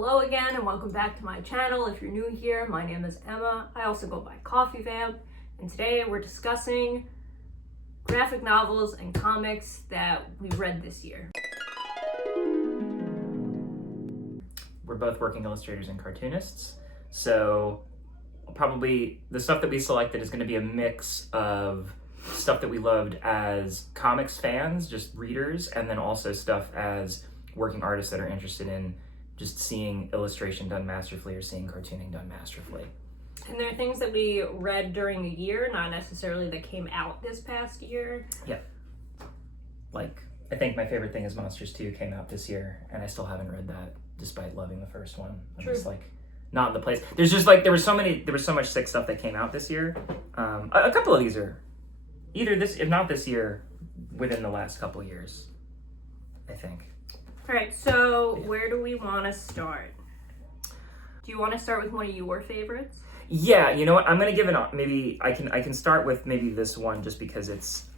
Hello again and welcome back to my channel. If you're new here, my name is Emma. I also go by Coffee Vamp, and today we're discussing graphic novels and comics that we read this year. We're both working illustrators and cartoonists, so probably the stuff that we selected is going to be a mix of stuff that we loved as comics fans, just readers, and then also stuff as working artists that are interested in just seeing illustration done masterfully or seeing cartooning done masterfully. And there are things that we read during the year, not necessarily that came out this past year. Yeah. Like, I think my favorite thing is Monsters 2 came out this year, and I still haven't read that, despite loving the first one. I'm True. just like, not in the place. There's just like, there was so much sick stuff that came out this year. A couple of these are either this, if not this year, within the last couple of years, I think. All right, so where do we want to start? Do you want to start with one of your favorites? Yeah, you know what? I'm gonna give it on. Maybe I can start with maybe this one just because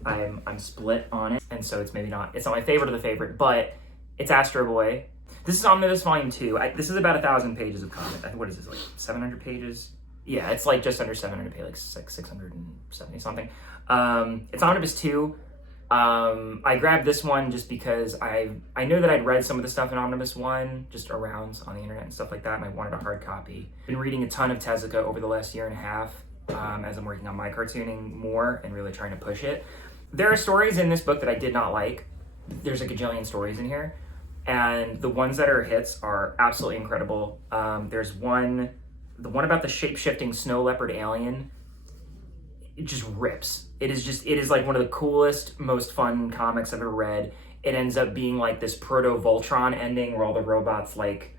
I'm split on it, and so it's not my favorite of the favorite, but it's Astro Boy. This is Omnibus Volume 2. This is about 1,000 pages of comic. What is this, like 700 pages? Yeah, it's like just under 700 pages, like 670 something. It's Omnibus 2. I grabbed this one just because I know that I'd read some of the stuff in Omnibus 1 just around on the internet and stuff like that, and I wanted a hard copy. Been reading a ton of Tezuka over the last year and a half as I'm working on my cartooning more and really trying to push it. There are stories in this book that I did not like. There's a gajillion stories in here, and the ones that are hits are absolutely incredible. There's the one about the shape-shifting snow leopard alien. It just rips. It is like one of the coolest, most fun comics I've ever read. It ends up being like this proto-Voltron ending where all the robots like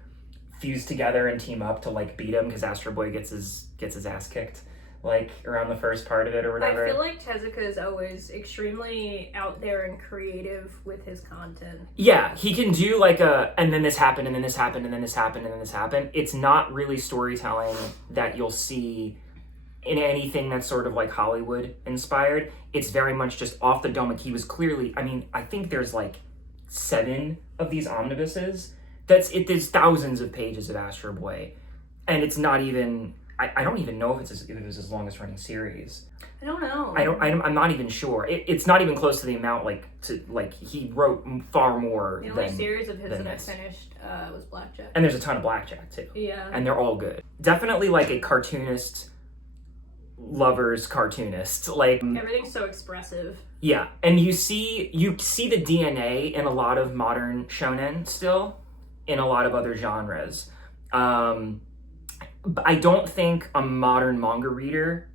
fuse together and team up to like beat him because Astro Boy gets his ass kicked like around the first part of it or whatever. I feel like Tezuka is always extremely out there and creative with his content. Yeah, he can do like and then this happened and then this happened and then this happened and then this happened. It's not really storytelling that you'll see in anything that's sort of like Hollywood inspired. It's very much just off the dome. Like he was clearly, I think there's like 7 of these omnibuses. There's thousands of pages of Astro Boy. And it's not even, I don't even know if it was his longest running series. I don't know. I'm not even sure. It's not even close to the amount he wrote far more. The only series of his that I finished was Blackjack. And there's a ton of Blackjack too. Yeah. And they're all good. Definitely like a cartoonist lover's cartoonist. Like everything's so expressive. Yeah, and you see the DNA in a lot of modern shonen still, in a lot of other genres. But I don't think a modern manga reader,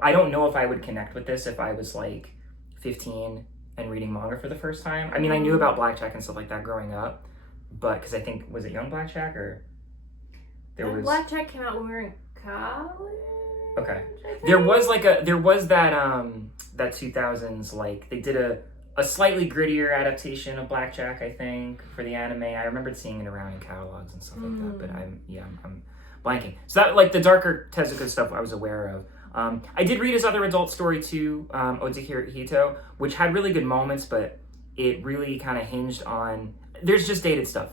I don't know if I would connect with this if I was like 15 and reading manga for the first time. I knew about Blackjack and stuff like that growing up, but because I think, was it Young Blackjack or Blackjack came out when we were in college? Okay. There was that 2000s, like they did a slightly grittier adaptation of Blackjack, I think, for the anime. I remembered seeing it around in catalogs and stuff like that, but I'm blanking. So that, like the darker Tezuka stuff I was aware of. I did read his other adult story too, Ode to Hito, which had really good moments, but it really kind of hinged on, there's just dated stuff.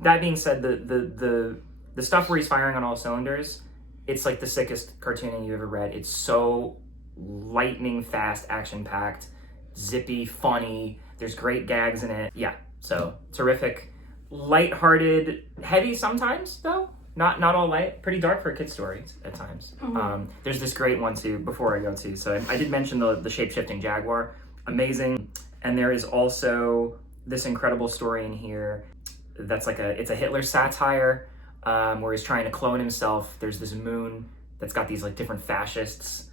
That being said, the stuff where he's firing on all cylinders, it's like the sickest cartooning you've ever read. It's so lightning fast, action-packed, zippy, funny. There's great gags in it. Yeah, so terrific. Light-hearted, heavy sometimes, though. Not all light. Pretty dark for a kid's story at times. Mm-hmm. There's this great one, too, before I go to. So I did mention the shape-shifting jaguar. Amazing. And there is also this incredible story in here that's like it's a Hitler satire. Where he's trying to clone himself. There's this moon that's got these like different fascists,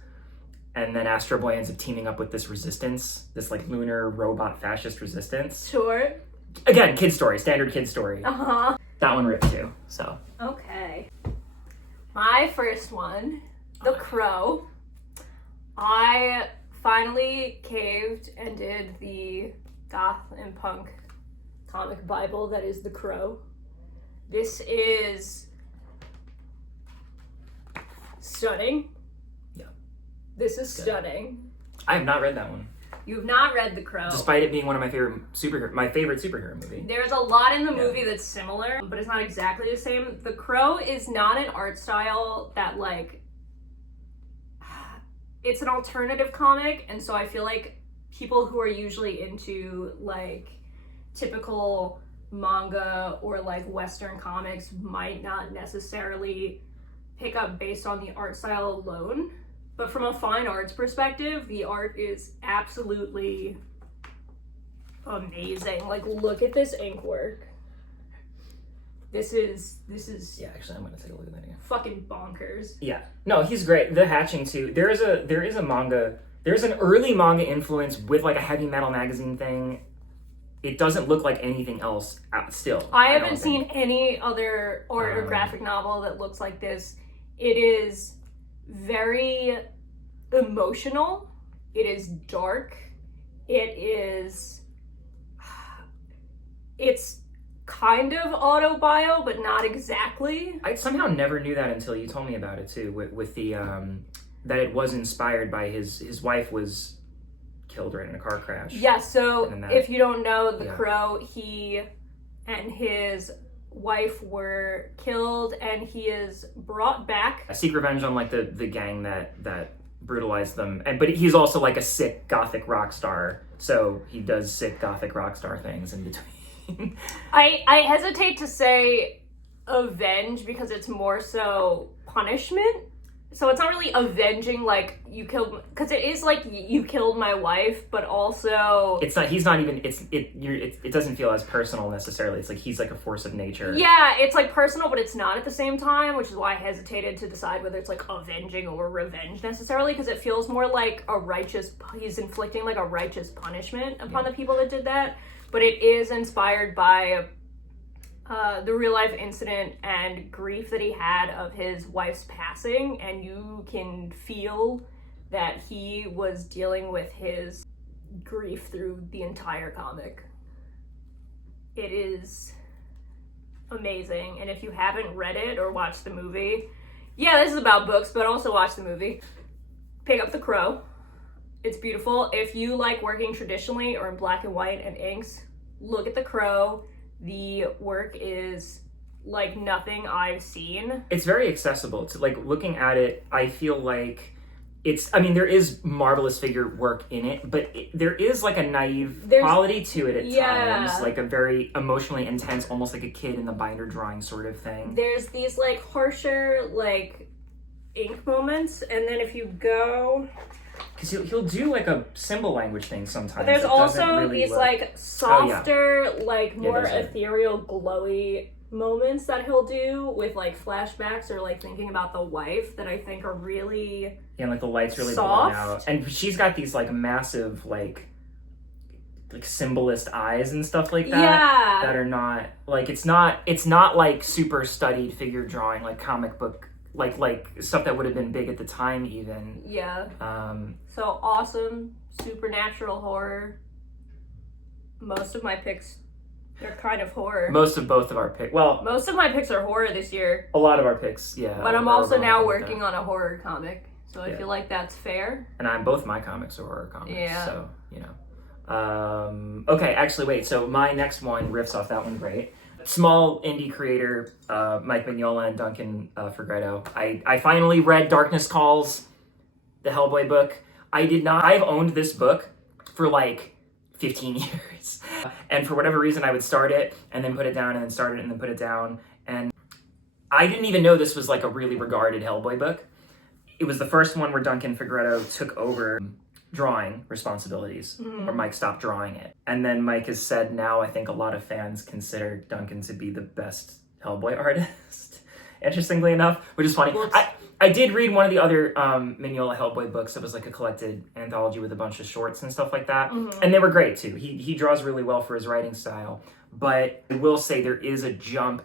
and then Astro Boy ends up teaming up with this resistance, this like lunar robot fascist resistance. Sure. Again, kid story, standard kid story. Uh-huh. That one ripped too, so. Okay. My first one, The Crow. I finally caved and did the goth and punk comic bible that is The Crow. This is stunning. Yeah. This is stunning. I have not read that one. You've not read The Crow. Despite it being one of my favorite superhero movie. There's a lot in the movie that's similar, but it's not exactly the same. The Crow is not an art style that, like, it's an alternative comic, and so I feel like people who are usually into, like, typical manga or, like, Western comics might not necessarily pick up based on the art style alone. But from a fine arts perspective, the art is absolutely amazing. Like, look at this ink work. This is Yeah, actually, I'm gonna take a look at that again. fucking bonkers. Yeah, no, he's great. The hatching too. There is a manga. There's an early manga influence with like a heavy metal magazine thing. It doesn't look like anything else still. I haven't seen any other art or graphic novel that looks like this. It is very emotional. It is dark. It's kind of autobio, but not exactly. I somehow never knew that until you told me about it too. With the that it was inspired by his wife was killed right in a car crash. Yeah. So if you don't know, The Crow, he and his wife were killed, and he is brought back. I seek revenge on like the gang that brutalized them, but he's also like a sick gothic rock star, so he does sick gothic rock star things in between. I hesitate to say avenge because it's more so punishment. So it's not really avenging, like, you killed, because it is like you killed my wife, but also it's not. He's not even. It doesn't feel as personal necessarily. It's like he's like a force of nature. Yeah, it's like personal, but it's not at the same time, which is why I hesitated to decide whether it's like avenging or revenge necessarily, because it feels more like he's inflicting like a righteous punishment upon the people that did that. But it is inspired by the real life incident and grief that he had of his wife's passing, and you can feel that he was dealing with his grief through the entire comic. It is amazing, and if you haven't read it or watched the movie, this is about books, but also watch the movie. Pick up The Crow. It's beautiful. If you like working traditionally or in black and white and inks, look at The Crow. The work is like nothing I've seen. It's very accessible. To like looking at it, I feel like there is marvelous figure work in it, but there is like a naive quality to it at times, like a very emotionally intense, almost like a kid in the binder drawing sort of thing. There's these like harsher like ink moments, and then if you go, because he'll do like a symbol language thing sometimes. But there's also really these like softer, like more ethereal, glowy moments that he'll do with like flashbacks or like thinking about the wife that I think are really and like the lights really soft. Blown out, and she's got these like massive like symbolist eyes and stuff like that that are not like it's not like super studied figure drawing like comic book. Like stuff that would have been big at the time, even. Yeah. So awesome, supernatural horror. Most of my picks, they're kind of horror. Most of both of our picks. Well, most of my picks are horror this year. A lot of our picks, yeah. But I'm also now working on a horror comic, so I feel like that's fair. And both my comics are horror comics, so okay, actually, wait. So my next one riffs off that one. Great. Small indie creator, Mike Mignola and Duncan Fegredo. I finally read Darkness Calls, the Hellboy book. I've owned this book for like 15 years. And for whatever reason, I would start it and then put it down and then start it and then put it down. And I didn't even know this was like a really regarded Hellboy book. It was the first one where Duncan Fegredo took over drawing responsibilities, or Mike stopped drawing it. And then Mike has said now I think a lot of fans consider Duncan to be the best Hellboy artist, interestingly enough, which is funny. Well, I did read one of the other Mignola Hellboy books. It was like a collected anthology with a bunch of shorts and stuff like that. And they were great too. He draws really well for his writing style. But I will say there is a jump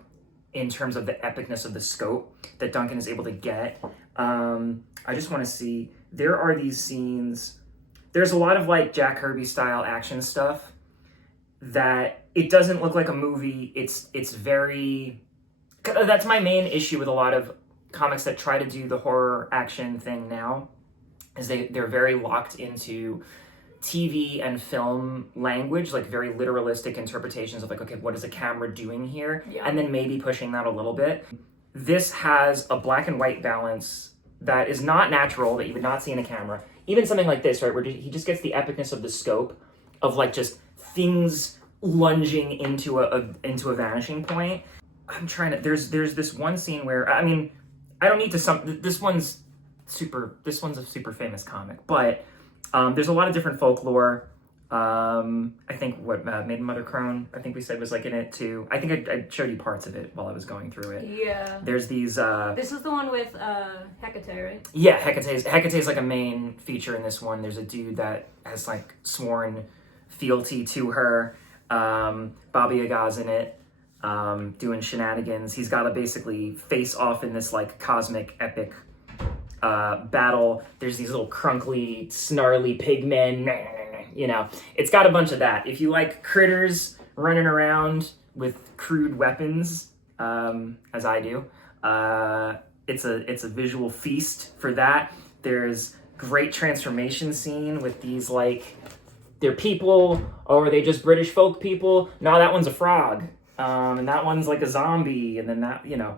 in terms of the epicness of the scope that Duncan is able to get. I just want to see, there are these scenes. There's a lot of like Jack Kirby style action stuff that it doesn't look like a movie. It's very, that's my main issue with a lot of comics that try to do the horror action thing now, is they're very locked into TV and film language, like very literalistic interpretations of like, okay, what is a camera doing here? Yeah. And then maybe pushing that a little bit. This has a black and white balance that is not natural, that you would not see in a camera. Even something like this, right, where he just gets the epicness of the scope of like just things lunging into a vanishing point. I'm trying to, there's this one scene where, I mean, I don't need to this one's a super famous comic, but there's a lot of different folklore. I think Maiden Mother Crone, I think we said, was like in it too. I think I showed you parts of it while I was going through it. Yeah. There's these this is the one with Hecate, right? Yeah, Hecate's like a main feature in this one. There's a dude that has like sworn fealty to her. Baba Yaga's in it, doing shenanigans. He's got to basically face off in this like cosmic epic battle. There's these little crunkly, snarly pigmen. You know, it's got a bunch of that. If you like critters running around with crude weapons, as I do, it's a visual feast for that. There's great transformation scene with these like, they're people, or are they just British folk people? No, that one's a frog, and that one's like a zombie, and then that, you know.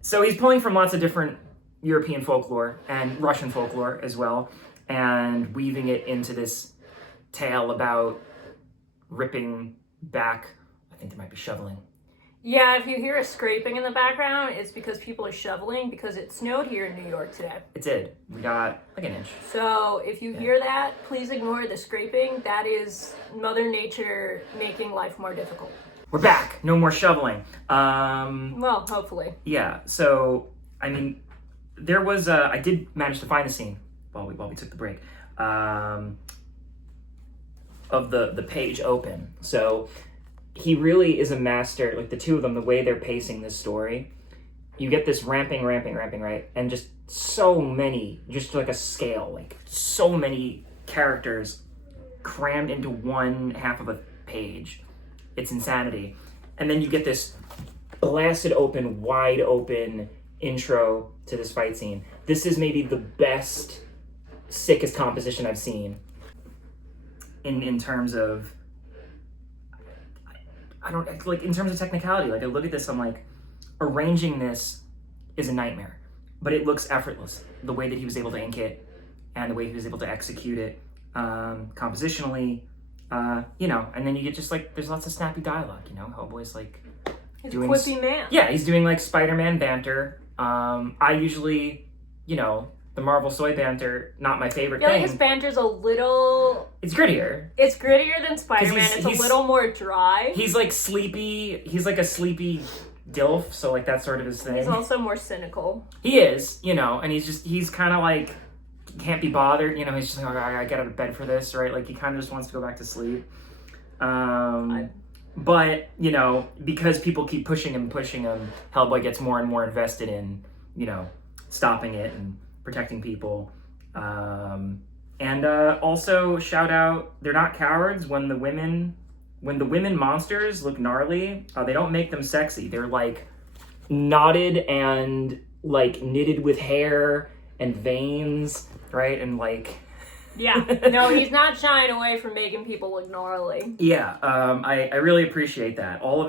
So he's pulling from lots of different European folklore and Russian folklore as well, and weaving it into this tale about ripping back. I think there might be shoveling. Yeah, if you hear a scraping in the background, it's because people are shoveling, because it snowed here in New York today. It did. We got like an inch. So if you hear that, please ignore the scraping. That is Mother Nature making life more difficult. We're back. No more shoveling. Well, hopefully. Yeah. So I mean, there was I did manage to find the scene while we took the break. Of the page open. So he really is a master, like the two of them, the way they're pacing this story. You get this ramping, right? And just so many, just like a scale, like so many characters crammed into one half of a page. It's insanity. And then you get this blasted open, wide open intro to this fight scene. This is maybe the best, sickest composition I've seen. In terms of, I don't, like in terms of technicality, like I look at this, I'm like, arranging this is a nightmare, but it looks effortless. The way that he was able to ink it and the way he was able to execute it compositionally, you know, and then you get just like, there's lots of snappy dialogue, you know, Hellboy's like He's doing, a quippy man. Yeah, he's doing like Spider-Man banter. I usually, you know, the Marvel soy banter, not my favorite thing. Like his banter's a little... It's grittier. It's grittier than Spider-Man. It's a little more dry. He's like sleepy. He's like a sleepy dilf, so like that's sort of his thing. He's also more cynical. He is, you know, and he's kind of like, can't be bothered, you know, he's just like, oh, I gotta get out of bed for this, right? Like he kind of just wants to go back to sleep. But, you know, because people keep pushing him, Hellboy gets more and more invested in, you know, stopping it and protecting people. And also shout out, they're not cowards. When the women monsters look gnarly, they don't make them sexy. They're like knotted and like knitted with hair and veins, right? And like... Yeah, no, he's not shying away from making people look gnarly. Yeah, I really appreciate that. All of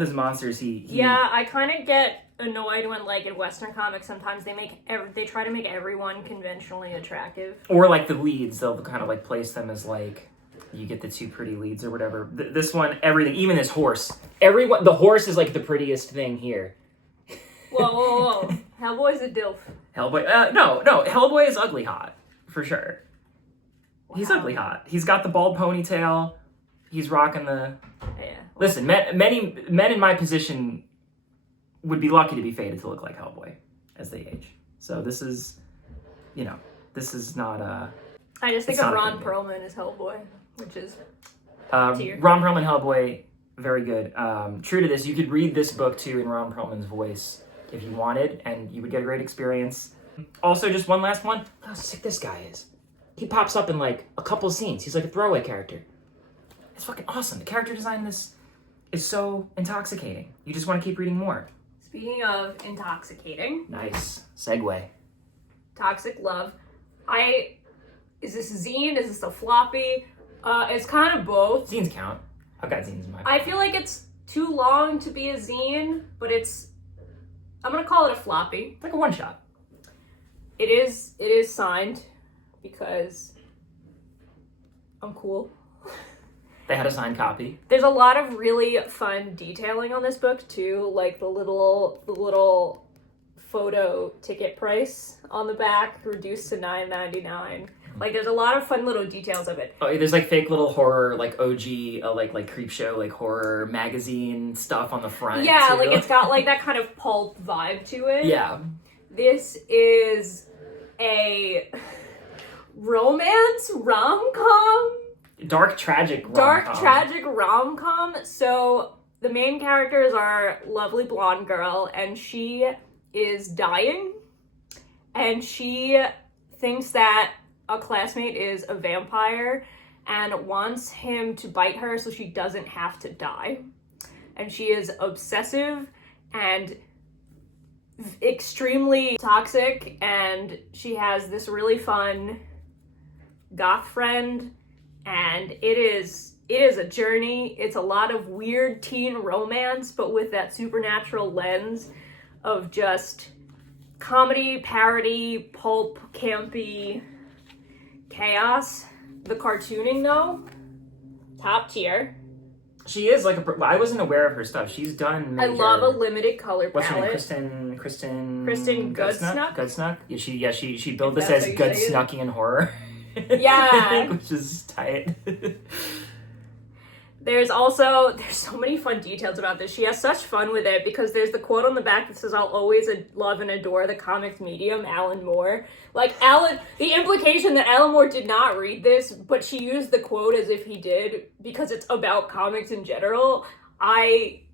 his monsters, Yeah, I kind of get annoyed when, like, in Western comics, sometimes they try to make everyone conventionally attractive. Or like the leads, they'll kind of like place them as like, you get the two pretty leads or whatever. This one, everything, even his horse. The horse is like the prettiest thing here. Whoa. Hellboy's a dilf. Hellboy, no, Hellboy is ugly hot, for sure. Wow. He's ugly hot. He's got the bald ponytail. He's rocking the... Yeah. Listen, many men in my position would be lucky to be fated to look like Hellboy as they age. So this is, you know, this is not a... I just think of Ron Perlman as Hellboy, which is tier. Ron Perlman Hellboy, very good. True to this, you could read this book too in Ron Perlman's voice if you wanted, and you would get a great experience. Also, just one last one. Look how sick this guy is. He pops up in like a couple scenes. He's like a throwaway character. It's fucking awesome. The character design in this is so intoxicating. You just want to keep reading more. Speaking of intoxicating. Nice. Segue. Toxic love. I is this a zine? Is this a floppy? It's kind of both. Zines count. I've got zines in my I feel like it's too long to be a zine, but I'm gonna call it a floppy. It's like a one-shot. It is signed because I'm cool. They had a signed copy. There's a lot of really fun detailing on this book too, like the little photo ticket price on the back reduced to $9.99. Like there's a lot of fun little details of it. Oh, there's like fake little horror, like OG, like creep show, like horror magazine stuff on the front. Yeah, too. like it's got like that kind of pulp vibe to it. Yeah. This is a romance rom-com. Dark tragic rom-com. So the main characters are lovely blonde girl, and she is dying, and she thinks that a classmate is a vampire and wants him to bite her so she doesn't have to die. And she is obsessive and extremely toxic, and she has this really fun goth friend, and it is a journey. It's a lot of weird teen romance, but with that supernatural lens of just comedy, parody, pulp, campy chaos. The cartooning, though, top tier. She is like I wasn't aware of her stuff. She's done major... I love a limited color What's palette. her name? Kristen Goodsnuck? Goodsnuck? Yeah, she billed If this that's as how you good say it. snucky and horror. Yeah. Which is tight. There's so many fun details about this. She has such fun with it because there's the quote on the back that says, "I'll always love and adore the comics medium, Alan Moore." Like the implication that Alan Moore did not read this, but she used the quote as if he did because it's about comics in general. Right,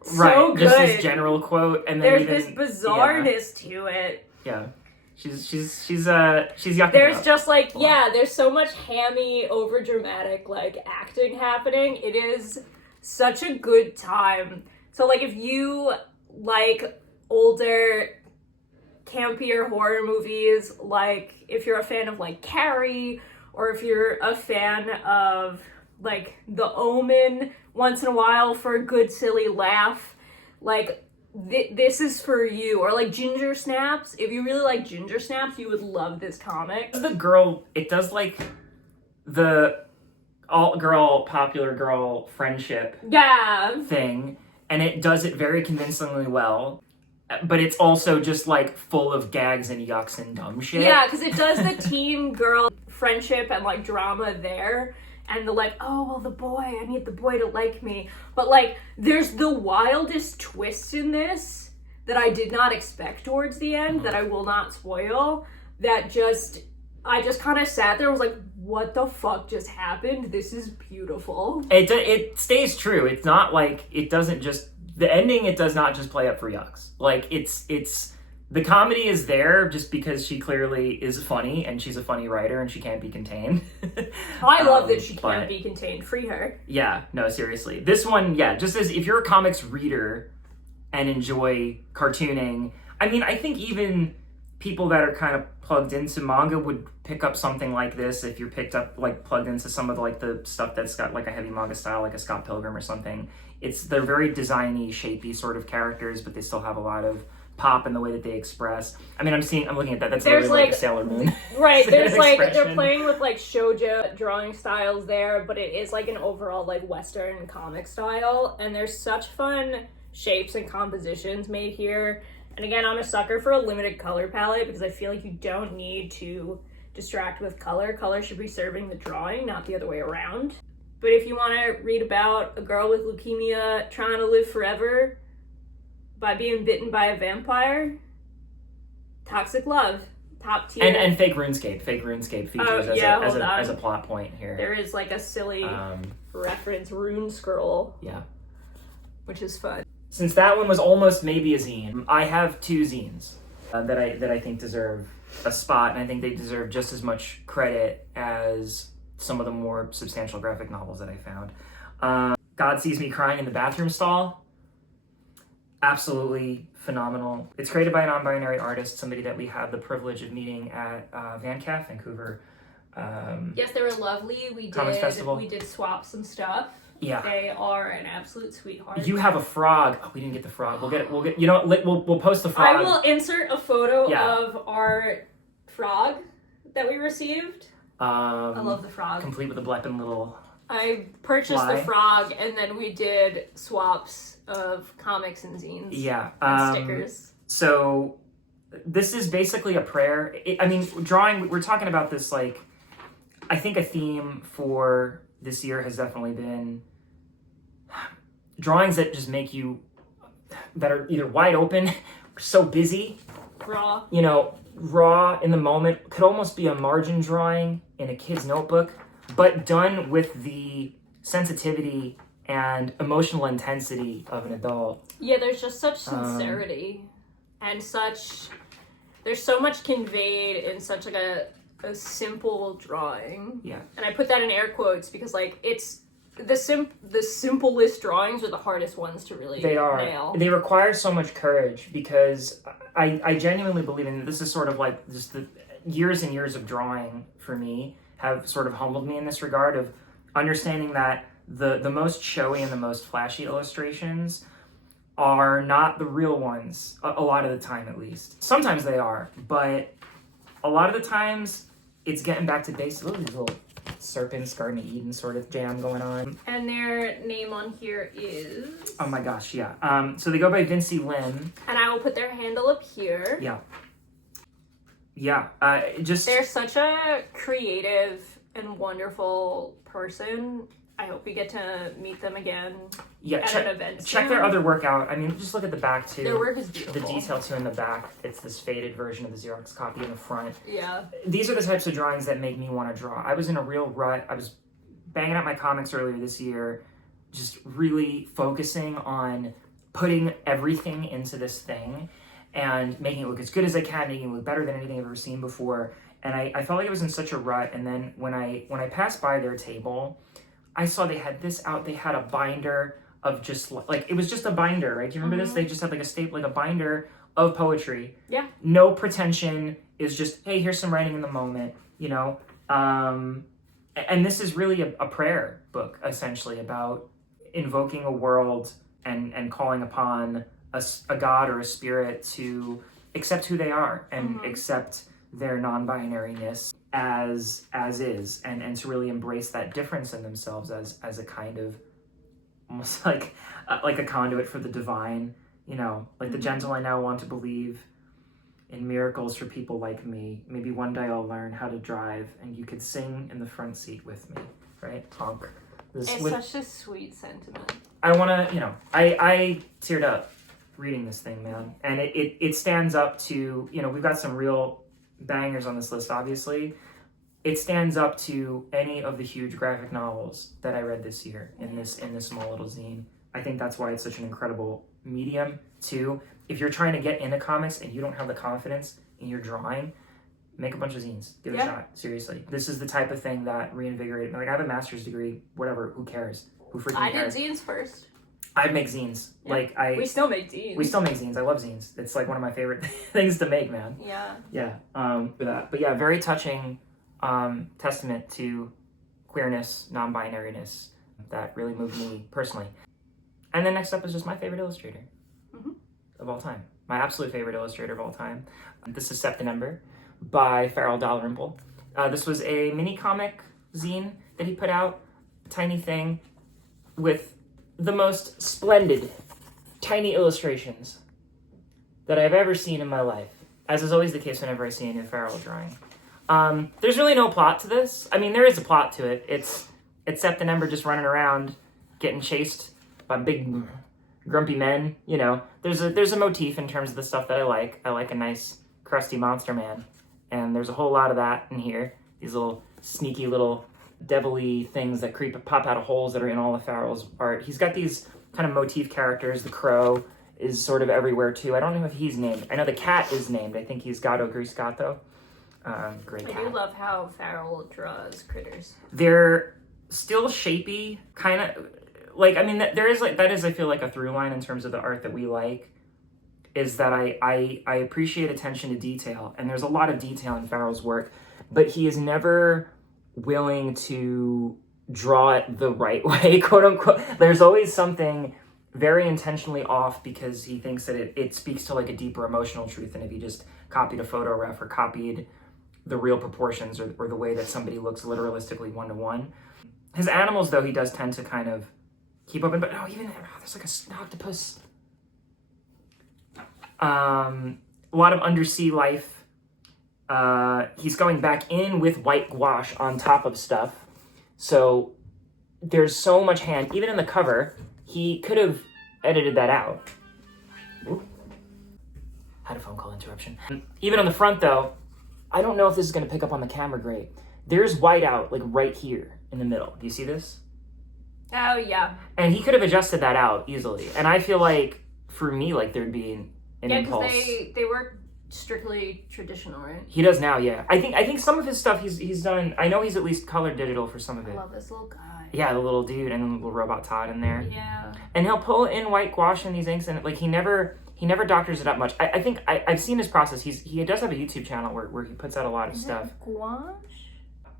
so good. just this general quote, and then There's this bizarreness to it. Yeah. She's yucking There's it up. just like, yeah, there's so much hammy, overdramatic, like, acting happening. It is such a good time. So, like, if you like older, campier horror movies, like, if you're a fan of, like, Carrie, or if you're a fan of, like, The Omen once in a while for a good, silly laugh, like, this is for you. Or like Ginger Snaps. If you really like Ginger Snaps, you would love this comic. It does like the popular girl friendship thing, and it does it very convincingly well, but it's also just like full of gags and yucks and dumb shit. Yeah, because it does the teen girl friendship and like drama there. And the like, oh, well, the boy, I need the boy to like me. But like, there's the wildest twist in this that I did not expect towards the end, that I will not spoil, I just kind of sat there and was like, what the fuck just happened? This is beautiful. It stays true. It's not like, the ending, it does not just play up for yucks. Like, the comedy is there just because she clearly is funny, and she's a funny writer, and she can't be contained. I love that she can't be contained. Free her. Yeah, no, seriously. This one, yeah, just as if you're a comics reader and enjoy cartooning, I mean, I think even people that are kind of plugged into manga would pick up something like this if you're plugged into some of the stuff that's got like a heavy manga style, like a Scott Pilgrim or something. They're very designy, shapy sort of characters, but they still have a lot of pop in the way that they express. I mean, I'm looking at that. That's literally like a Sailor Moon. Right, there's like, they're playing with like shoujo drawing styles there, but it is like an overall like Western comic style, and there's such fun shapes and compositions made here. And again, I'm a sucker for a limited color palette because I feel like you don't need to distract with color. Color should be serving the drawing, not the other way around. But if you want to read about a girl with leukemia trying to live forever by being bitten by a vampire, Toxic Love, top tier. And fake RuneScape features as a plot point here. There is like a silly reference, Rune Scroll. Yeah. Which is fun. Since that one was almost maybe a zine, I have two zines that I think deserve a spot, and I think they deserve just as much credit as some of the more substantial graphic novels that I found. God Sees Me Crying in the Bathroom Stall. Absolutely phenomenal. It's created by a non-binary artist, somebody that we have the privilege of meeting at VanCaf, Vancouver Yes, they were lovely. Comics Festival. We did swap some stuff. Yeah. They are an absolute sweetheart. You have a frog. Oh, we didn't get the frog. We'll get it. We'll get. You know what? We'll post the frog. I will insert a photo Yeah. of our frog that we received. I love the frog. Complete with a bleppin' little. I purchased the frog, and then we did swaps of comics and zines. Yeah. And stickers. So this is basically a prayer. I mean, drawing. We're talking about this like. I think a theme for this year has definitely been drawings that just make you, that are either wide open or so busy. Raw. You know, raw in the moment. Could almost be a margin drawing in a kid's notebook, but done with the sensitivity and emotional intensity of an adult. Yeah, there's just such sincerity and such, there's so much conveyed in such like a simple drawing. Yeah. And I put that in air quotes because like it's the simplest drawings are the hardest ones to really nail. They require so much courage because I genuinely believe in this is sort of like just the years and years of drawing for me have sort of humbled me in this regard of understanding that the most showy and the most flashy illustrations are not the real ones, a lot of the time at least. Sometimes they are, but a lot of the times it's getting back to basics. Look at these little serpents, Garden of Eden sort of jam going on. And their name on here is... Oh my gosh, yeah. So they go by Vinci Lim. And I will put their handle up here. Yeah. Yeah, just... They're such a creative and wonderful person. I hope we get to meet them again at an event. Check their other work out. I mean, just look at the back too. Their work is beautiful. The detail too in the back. It's this faded version of the Xerox copy in the front. Yeah. These are the types of drawings that make me want to draw. I was in a real rut. I was banging out my comics earlier this year, just really focusing on putting everything into this thing and making it look as good as I can, making it look better than anything I've ever seen before. And I felt like I was in such a rut. And then when I passed by their table, I saw they had this out. They had a binder of just like, it was just a binder, right? Do you remember this? They just had like a staple, like a binder of poetry. Yeah. No pretension. Is just, hey, here's some writing in the moment, you know? And this is really a prayer book, essentially, about invoking a world and calling upon a god or a spirit to accept who they are and accept their non-binariness as is, and to really embrace that difference in themselves as a kind of almost like a conduit for the divine, you know, like the gentle I now want to believe in miracles for people like me. Maybe one day I'll learn how to drive and you could sing in the front seat with me, right? Honk. It's such a sweet sentiment. I want to, you know, I teared up reading this thing, man. And it stands up to, you know, we've got some real bangers on this list, obviously. It stands up to any of the huge graphic novels that I read this year in this small little zine. I think that's why it's such an incredible medium, too. If you're trying to get into comics and you don't have the confidence in your drawing, make a bunch of zines. Give it a shot. Seriously. This is the type of thing that reinvigorated me. Like, I have a master's degree, whatever, who cares? Who freaking cares? I did zines first. I'd make zines. Yeah. We still make zines. We still make zines. I love zines. It's like one of my favorite things to make, man. Yeah. Yeah. For that. But yeah, very touching testament to queerness, non-binariness that really moved me personally. And then next up is just my favorite illustrator of all time. My absolute favorite illustrator of all time. This is Sept and Ember by Farrell Dalrymple. This was a mini comic zine that he put out, a tiny thing with the most splendid tiny illustrations that I've ever seen in my life, as is always the case whenever I see a new Farrell drawing. There's really no plot to this. I mean, there is a plot to it. It's Sept and Ember just running around, getting chased by big, grumpy men. You know, there's a motif in terms of the stuff that I like. I like a nice, crusty monster man, and there's a whole lot of that in here. These little sneaky little devilly things that pop out of holes that are in all of Farrell's art. He's got these kind of motif characters. The crow is sort of everywhere too. I don't know if he's named. I know the cat is named. I think he's Gatto Griscato. Great cat. I do love how Farrell draws critters. They're still shapy, kind of like, I mean, that is I feel like a through line in terms of the art that we like, is that I appreciate attention to detail, and there's a lot of detail in Farrell's work, but he is never willing to draw it the right way, quote unquote. There's always something very intentionally off because he thinks that it speaks to like a deeper emotional truth than if he just copied a photo ref or copied the real proportions or the way that somebody looks literalistically one-to-one. His animals, though, he does tend to kind of keep open, but there's like an octopus. A lot of undersea life. He's going back in with white gouache on top of stuff. So there's so much hand. Even in the cover, he could have edited that out. Ooh. Had a phone call interruption. Even on the front, though, I don't know if this is going to pick up on the camera great. There's white out, like right here in the middle. Do you see this? Oh, yeah. And he could have adjusted that out easily. And I feel like, for me, like there'd be an impulse. Yeah, because they work strictly traditional, right? He does now, yeah. I think some of his stuff he's done. I know he's at least colored digital for some of it. I love this little guy. Yeah, the little dude and the little robot Todd in there. Yeah. And he'll pull in white gouache in these inks, and like he never doctors it up much. I think I've seen his process. He does have a YouTube channel where he puts out a lot of stuff. Gouache?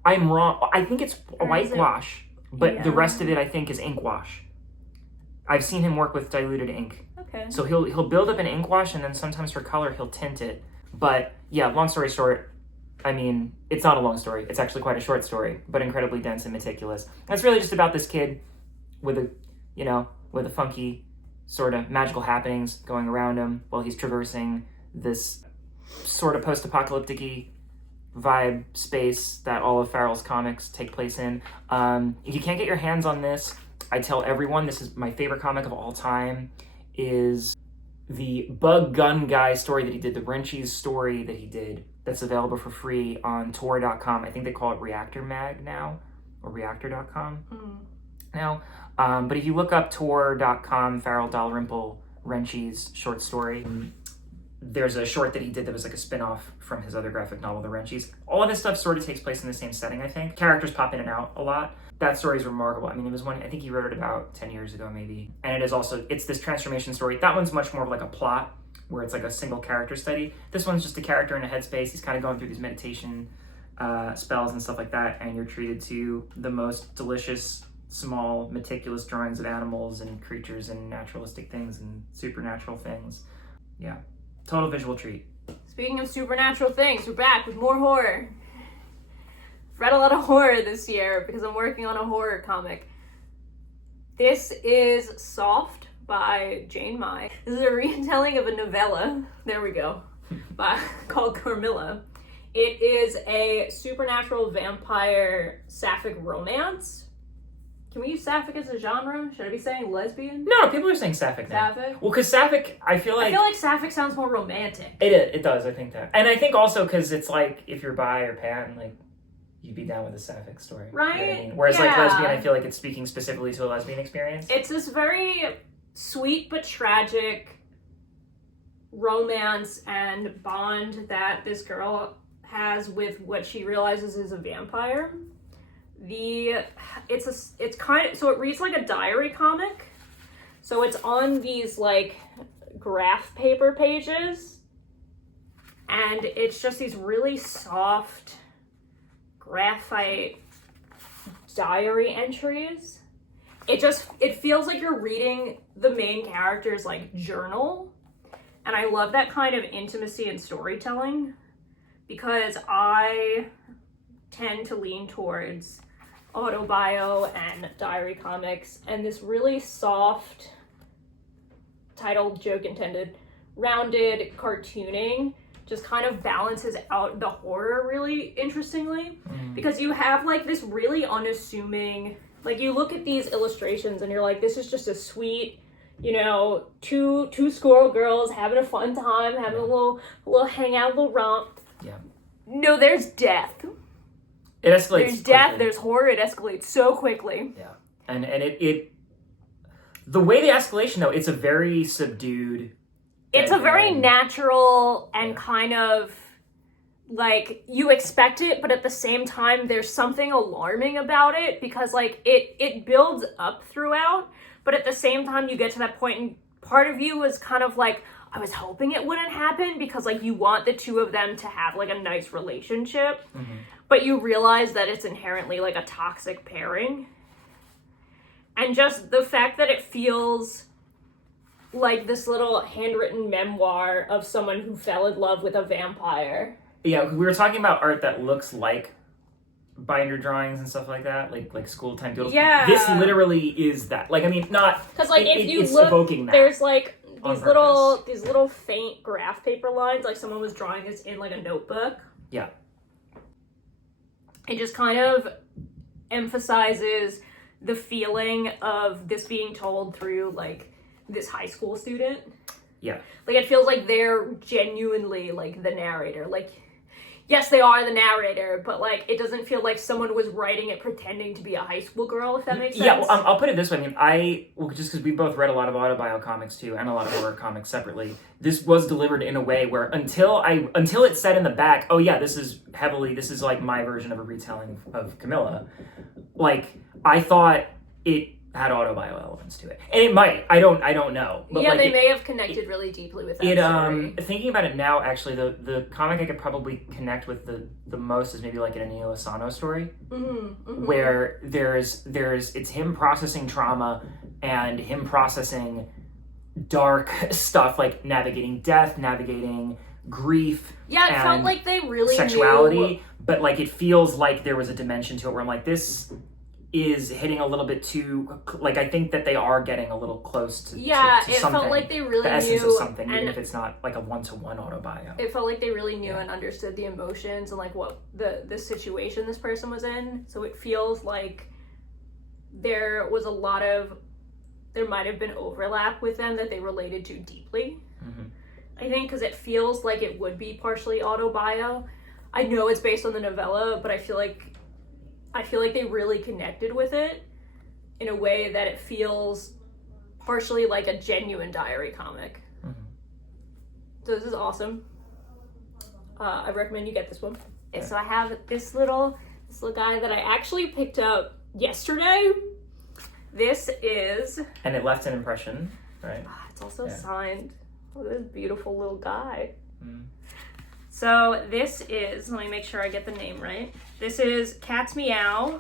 I'm wrong. I think it's white gouache, but the rest of it I think is ink wash. I've seen him work with diluted ink. Okay. So he'll build up an ink wash, and then sometimes for color he'll tint it. But yeah, long story short, I mean, it's not a long story. It's actually quite a short story, but incredibly dense and meticulous. And it's really just about this kid with a funky sort of magical happenings going around him while he's traversing this sort of post-apocalyptic-y vibe space that all of Farrell's comics take place in. If you can't get your hands on this, I tell everyone this is my favorite comic of all time, is the Bug Gun Guy story that he did, the Wrenchies story that he did, that's available for free on Tor.com. I think they call it Reactor Mag now, or Reactor.com now. But if you look up Tor.com, Farrell Dalrymple Wrenchies short story, there's a short that he did that was like a spin-off from his other graphic novel, The Wrenchies. All of his stuff sort of takes place in the same setting, I think. Characters pop in and out a lot. That story is remarkable. I mean, it was one, I think he wrote it about 10 years ago, maybe. And it is also, it's this transformation story. That one's much more of like a plot, where it's like a single character study. This one's just a character in a headspace. He's kind of going through these meditation spells and stuff like that, and you're treated to the most delicious, small, meticulous drawings of animals and creatures and naturalistic things and supernatural things. Yeah, total visual treat. Speaking of supernatural things, we're back with more horror. I've read a lot of horror this year because I'm working on a horror comic. This is Soft by Jane Mai. This is a retelling of a novella, there we go, called Carmilla. It is a supernatural vampire sapphic romance. Can we use sapphic as a genre? Should I be saying lesbian? No, people are saying sapphic now. Sapphic? Well, because sapphic, I feel like sapphic sounds more romantic. It does, I think that. And I think also because it's like, if you're bi or pan, like, you'd be down with a sapphic story. Right? You know what I mean? Whereas like lesbian, I feel like it's speaking specifically to a lesbian experience. It's this very sweet but tragic romance and bond that this girl has with what she realizes is a vampire. It reads like a diary comic. So it's on these like graph paper pages, and it's just these really soft graphite diary entries. It feels like you're reading the main character's like journal, and I love that kind of intimacy and storytelling because I tend to lean towards autobio and diary comics, and this really soft, titled joke intended, rounded cartooning just kind of balances out the horror really interestingly, because you have like this really unassuming, like you look at these illustrations and you're like, this is just a sweet, two squirrel girls having a fun time, having a little hangout, a little romp. Yeah. No, there's death. It escalates. There's death, quickly. there's horror, it escalates so quickly. Yeah. And it the way the escalation though, it's a very subdued. It's a very natural and kind of like you expect it, but at the same time there's something alarming about it because like it builds up throughout, but at the same time you get to that point and part of you was kind of like, I was hoping it wouldn't happen because like you want the two of them to have like a nice relationship. but you realize that it's inherently like a toxic pairing. And just the fact that it feels like this little handwritten memoir of someone who fell in love with a vampire. Yeah, we were talking about art that looks like binder drawings and stuff like that, like school time doodles. Yeah. This literally is that. Like, I mean, not... Because, like, if you it's look, evoking that there's, like, on these little faint graph paper lines, like someone was drawing this in, like, a notebook. Yeah. It just kind of emphasizes the feeling of this being told through, like, this high school student. Yeah. Like, it feels like they're genuinely, like, the narrator. Like, yes, they are the narrator, but, like, it doesn't feel like someone was writing it pretending to be a high school girl, if that makes sense. Yeah, well, I'll put it this way. I mean, just because we both read a lot of autobio comics, too, and a lot of horror comics separately, this was delivered in a way where until it said in the back, oh, yeah, this is like, my version of a retelling of Camilla, like, I thought it had autobio elements to it, and it might. I don't know. But yeah, like they may have connected really deeply with that story. Thinking about it now, actually, the comic I could probably connect with the most is maybe like an Anil Asano story, where it's him processing trauma and him processing dark stuff, like navigating death, navigating grief. Yeah, it felt like they really sexuality, knew. But like it feels like there was a dimension to it where I'm like, this is hitting a little bit too, like, I think that they are getting a little close to it something, felt like they really the essence knew, of something, even if it's not like a one-to-one autobio. It felt like they really knew and understood the emotions and like what the situation this person was in. So it feels like there might have been overlap with them that they related to deeply. I think because it feels like it would be partially autobio. I know it's based on the novella, but I feel like they really connected with it in a way that it feels partially like a genuine diary comic. So this is awesome. I recommend you get this one. Okay, so I have this little guy that I actually picked up yesterday. This is... And it left an impression, right? It's also signed. Oh, this beautiful little guy. So this is, let me make sure I get the name right. This is Cat's Meow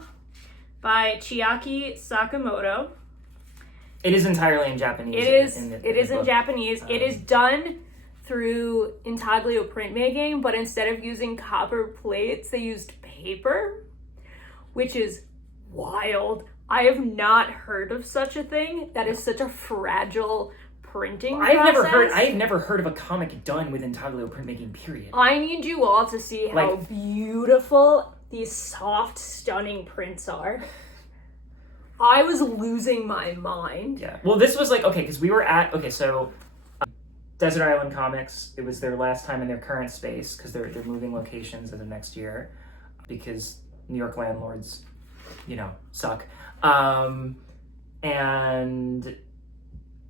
by Chiaki Sakamoto. It is entirely in Japanese. It is in Japanese. It is done through intaglio printmaking, but instead of using copper plates, they used paper, which is wild. I have not heard of such a thing. That is such a fragile printing process. I've never heard of a comic done with intaglio printmaking, period. I need you all to see how beautiful these soft, stunning prints are. I was losing my mind. Yeah. Well, this was like, because we were at, Desert Island Comics. It was their last time in their current space because they're moving locations in the next year because New York landlords, suck. And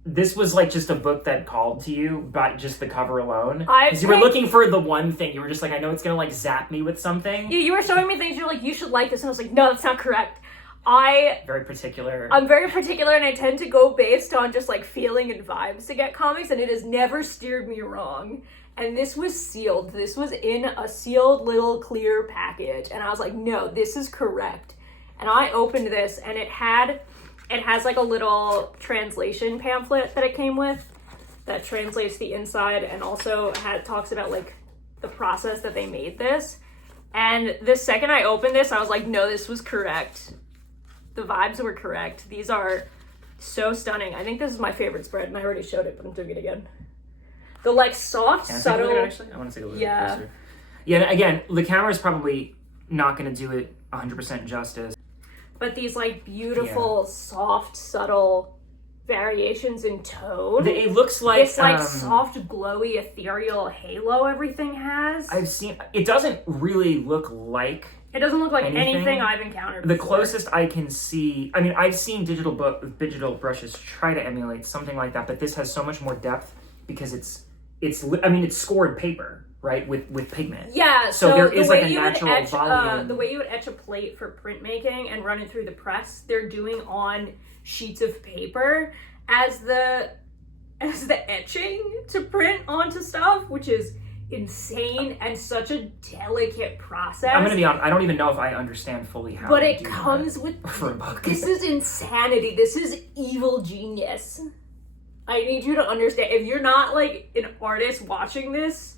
this was like just a book that called to you by just the cover alone. Because you were looking for the one thing. You were just like, I know it's gonna like zap me with something. You were showing me things. You're like, you should like this, and I was like, no, that's not correct. Very particular. I'm very particular, and I tend to go based on just like feeling and vibes to get comics, and it has never steered me wrong. And this was sealed. This was in a sealed little clear package, and I was like, no, this is correct. And I opened this, and it has like a little translation pamphlet that it came with that translates the inside and also talks about like the process that they made this. And the second I opened this, I was like, no, this was correct. The vibes were correct. These are so stunning. I think this is my favorite spread, and I already showed it, but I'm doing it again. The like soft, subtle... I want to take a look at it closer. Yeah, and again, the camera is probably not going to do it 100% justice. But these like beautiful, soft, subtle variations in tone. It looks like this like soft, glowy, ethereal halo everything has. It doesn't really look like... It doesn't look like anything I've encountered before. The closest I can see... I mean, I've seen digital brushes try to emulate something like that, but this has so much more depth because it's scored paper, right, with pigment. Yeah, so there is like a natural volume. The way you would etch a plate for printmaking and run it through the press, they're doing on sheets of paper as the etching to print onto stuff, which is insane and such a delicate process. I'm gonna be honest, I don't even know if I understand fully how. But to it do comes that with for a book. This is insanity. This is evil genius. I need you to understand. If you're not like an artist watching this,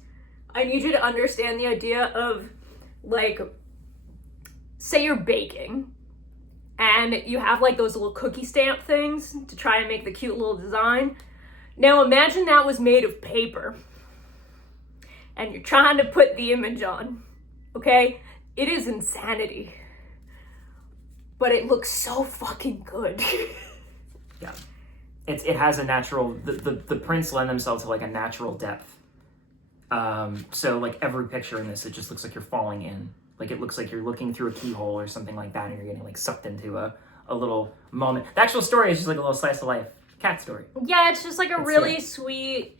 I need you to understand the idea of like, say you're baking and you have like those little cookie stamp things to try and make the cute little design. Now imagine that was made of paper and you're trying to put the image on, okay? It is insanity. But it looks so fucking good. Yeah. It has a natural, the prints lend themselves to like a natural depth. So like every picture in this, it just looks like you're falling in. Like it looks like you're looking through a keyhole or something like that and you're getting like sucked into a little moment. The actual story is just like a little slice of life cat story. Yeah, it's just like a really sweet,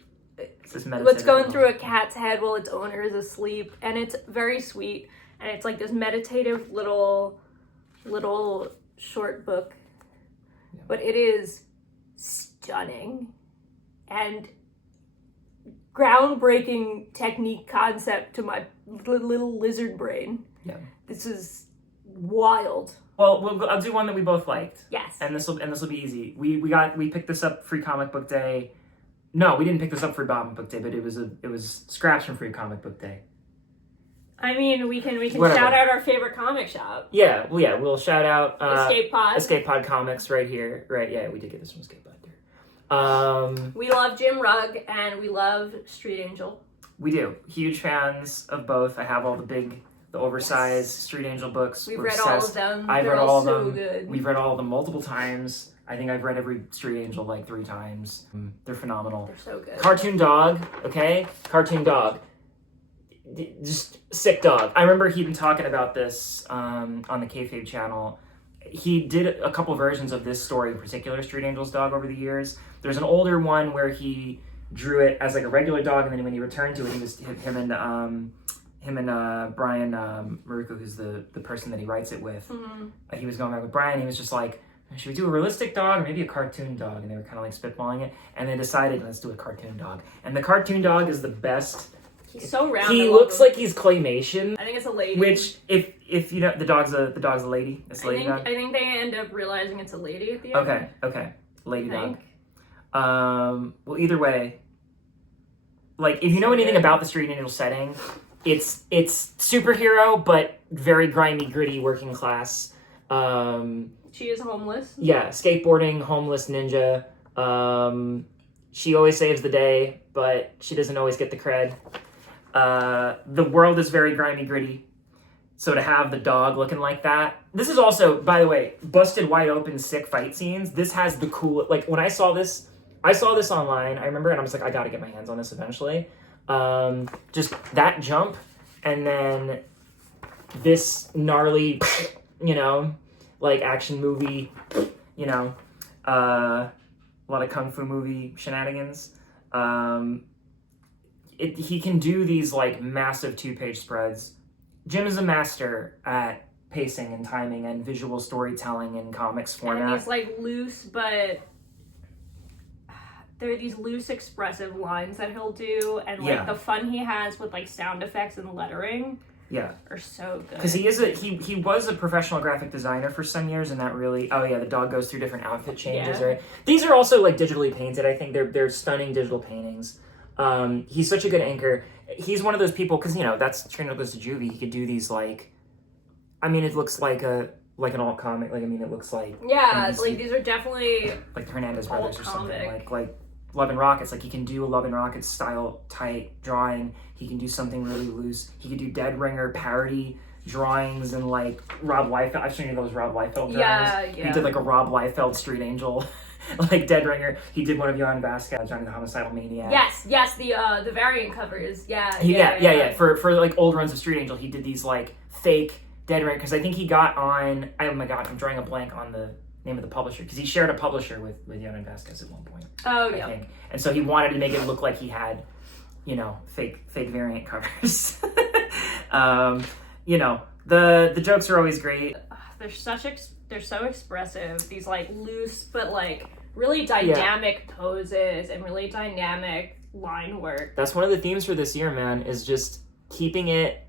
what's going through a cat's head while its owner is asleep. And it's very sweet. And it's like this meditative little short book. Yeah. But it is stunning and groundbreaking technique concept to my little lizard brain. Yeah. This is wild. Well, I'll do one that we both liked. Yes. And this will be easy. We picked this up Free Comic Book Day. No, we didn't pick this up Free Comic Book Day, but it was scraps from Free Comic Book Day. I mean, we can shout out our favorite comic shop. Yeah, we'll shout out Escape Pod Comics right here. Right, yeah, we did get this from Escape Pod here. We love Jim Rugg and we love Street Angel. We do. Huge fans of both. I have all the oversized Street Angel books. We've read all of them. I've read all of them. Good. We've read all of them multiple times. I think I've read every Street Angel like 3 times. They're phenomenal. They're so good. Cartoon Dog, okay? Cartoon Dog. Just sick dog. I remember he'd been talking about this on the Kayfabe channel. He did a couple versions of this story in particular, Street Angel's dog, over the years. There's an older one where he drew it as like a regular dog, and then when he returned to it, he was him and Brian Maruko, who's the person that he writes it with. Mm-hmm. He was going back with Brian. He was just like, should we do a realistic dog or maybe a cartoon dog? And they were kind of like spitballing it, and they decided, let's do a cartoon dog. And the cartoon dog is the best. He's so round. He looks like he's claymation. I think it's a lady. Which, if you know, the dog's a lady. It's a lady dog. I think they end up realizing it's a lady at the end. Okay, lady dog. Well, either way, like if you know anything about the Street Angel setting, it's superhero but very grimy, gritty, working class. She is homeless. Yeah, skateboarding, homeless ninja. She always saves the day, but she doesn't always get the cred. The world is very grimy, gritty. So to have the dog looking like that. This is also, by the way, busted wide open, sick fight scenes. This has the cool, like when I saw this online, I remember, and I was like, I gotta get my hands on this eventually. Just that jump, and then this gnarly, like action movie, a lot of kung fu movie shenanigans. He can do these like massive 2-page spreads. Jim is a master at pacing and timing and visual storytelling in comics format. And these like loose, but there are these loose expressive lines that he'll do, and like the fun he has with like sound effects and lettering. Yeah, are so good. Because he was a professional graphic designer for some years, and that really the dog goes through different outfit changes. Yeah. Right, these are also like digitally painted. I think they're stunning digital paintings. He's such a good inker. He's one of those people because that's Trainer Goes to Juvie. He could do these like, it looks like an alt comic. Like it looks like like these are definitely like Hernandez Brothers or something like Love and Rockets. Like he can do a Love and Rockets style tight drawing. He can do something really loose. He could do Dead Ringer parody drawings and like Rob Liefeld. I've shown you those Rob Liefeld drawings. Yeah. He did like a Rob Liefeld Street Angel, like Dead Ringer. He did one of Johann Vasquez, Johnny the Homicidal Maniac. Yes, the variant covers. Yeah. For like old runs of Street Angel, he did these like fake Dead Ringer because I think he got on. Oh my god, I'm drawing a blank on the name of the publisher because he shared a publisher with Johann Vasquez at one point. Oh I think. And so he wanted to make it look like he had, fake variant covers. The jokes are always great. They're so expressive. These like loose but like really dynamic poses and really dynamic line work. That's one of the themes for this year, man, is just keeping it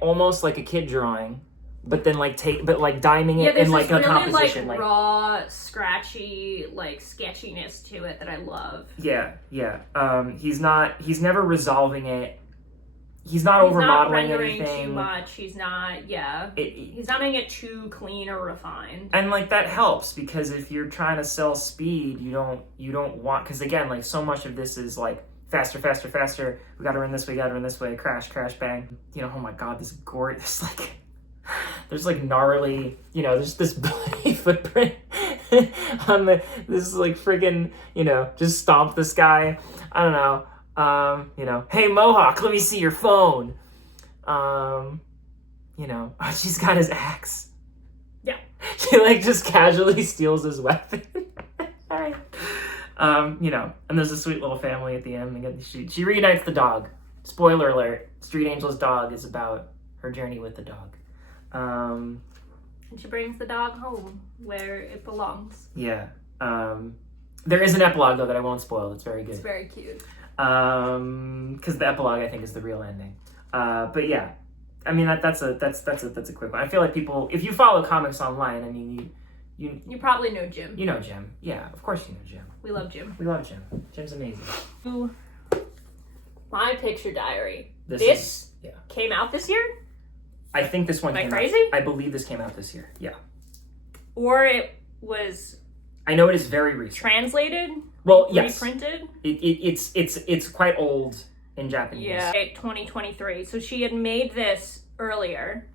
almost like a kid drawing, but then like diming it in like a really, composition, like raw, scratchy, like sketchiness to it that I love. Yeah. He's never resolving it. He's not over modeling anything too much. He's not. He's not making it too clean or refined. And like that helps, because if you're trying to sell speed, you don't want, because again, like so much of this is like faster. We got to run this way. Crash, bang. You know, oh my God, this gorgeous like. There's like gnarly, you know, there's this bloody footprint on this like friggin', you know, just stomp this guy. I don't know. You know, hey Mohawk, let me see your phone. You know, she's got his axe. Yeah. She like just casually steals his weapon. Alright. You know, and there's a sweet little family at the end. Again, she reunites the dog. Spoiler alert, Street Angel's dog is about her journey with the dog. And she brings the dog home where it belongs. Yeah. There is an epilogue though that I won't spoil. It's very good. It's very cute. Because the epilogue I think is the real ending. But yeah, I mean that's a quick one. I feel like people, if you follow comics online, I mean you probably know Jim. You know Jim. Yeah, of course you know Jim. We love Jim. Jim's amazing. My picture diary. This came out this year? I think this one Am I came crazy? out. I believe this came out this year. Yeah. Or it was I know it is very recent. Translated? Well, yes. Reprinted? It's quite old in Japanese. Yeah. 2023. So she had made this earlier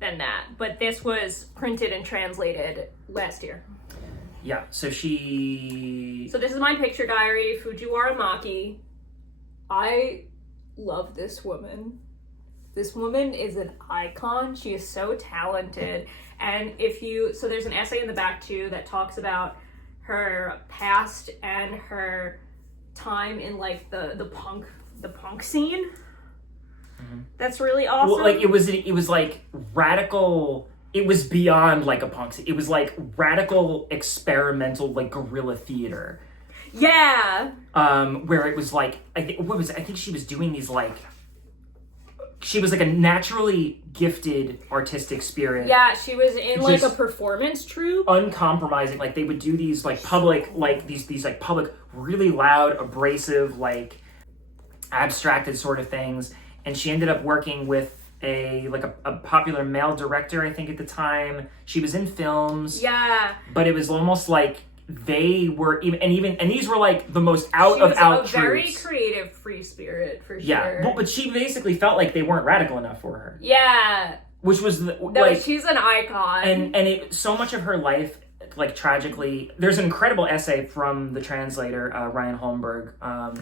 than that, but this was printed and translated last year. Yeah, so she... So this is my picture diary, Fujiwara Maki. I love this woman. This woman is an icon. She is so talented. And so there's an essay in the back too that talks about her past and her time in like the punk scene. Mm-hmm. That's really awesome. Well, like it was like radical. It was beyond like a punk scene. It was like radical experimental like guerrilla theater. Yeah. Where it was like I think she was doing these like. She was like a naturally gifted artistic spirit. Yeah, she was in like a performance troupe. Uncompromising. Like they would do these like public, like these like public, really loud, abrasive, like abstracted sort of things. And she ended up working with a popular male director, I think at the time. She was in films. Yeah. But it was almost like they were and these were like the most out of out troops. Very creative free spirit for sure. Yeah, but she basically felt like they weren't radical enough for her. Yeah, which was she's an icon. And it so much of her life, like tragically, there's an incredible essay from the translator Ryan Holmberg,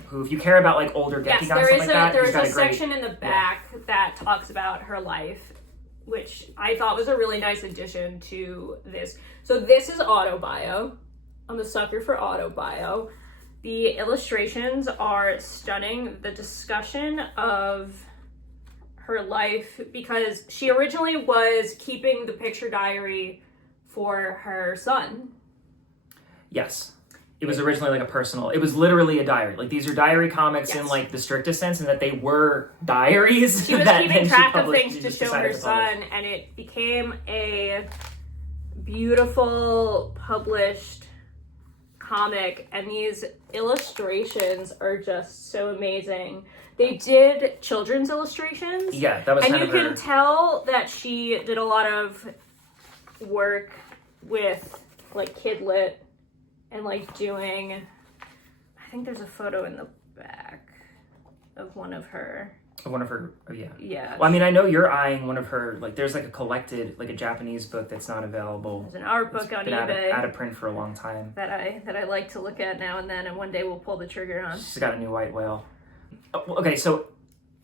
who if you care about like older Gekigan stuff like that, there is a section in the back that talks about her life, which I thought was a really nice addition to this. So this is autobio. I'm a sucker for autobio. The illustrations are stunning. The discussion of her life, because she originally was keeping the picture diary for her son. Yes. It was originally like it was literally a diary. Like these are diary comics in like the strictest sense, and that they were diaries. She was keeping track of things to show her son, and it became a beautiful published comic, and these illustrations are just so amazing. They did children's illustrations. Yeah, that was and you can tell that she did a lot of work with like Kidlit and like doing, I think there's a photo in the back of one of her, yeah. Yeah. Well, I mean, I know you're eyeing one of her, like, there's like a collected, like a Japanese book that's not available. There's an art book on eBay. Out of print for a long time. That I like to look at now and then, and one day we'll pull the trigger on. She's got a new white whale. Oh, okay, so.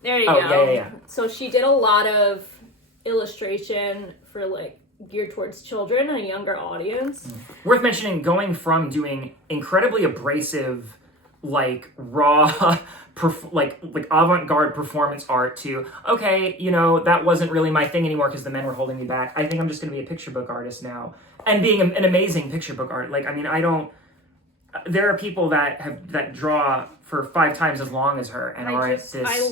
There you go. Yeah. So she did a lot of illustration for, like, geared towards children and a younger audience. Worth mentioning, going from doing incredibly abrasive, like, raw... like avant-garde performance art to, okay, you know, that wasn't really my thing anymore because the men were holding me back. I think I'm just going to be a picture book artist now. And being an amazing picture book art. Like, I mean, I there are people that draw for 5 times as long as her and I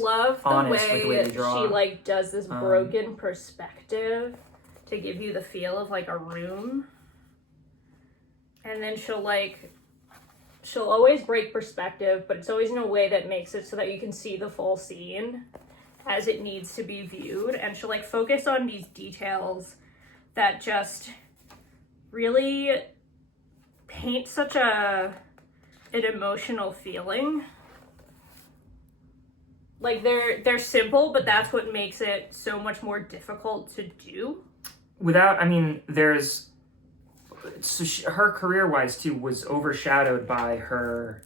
love the way they draw. she like does this broken perspective to give you the feel of like a room, and then she'll always break perspective, but it's always in a way that makes it so that you can see the full scene as it needs to be viewed, and she'll like focus on these details that just really paint such an emotional feeling. Like they're simple, but that's what makes it so much more difficult to do. Her career-wise too was overshadowed by her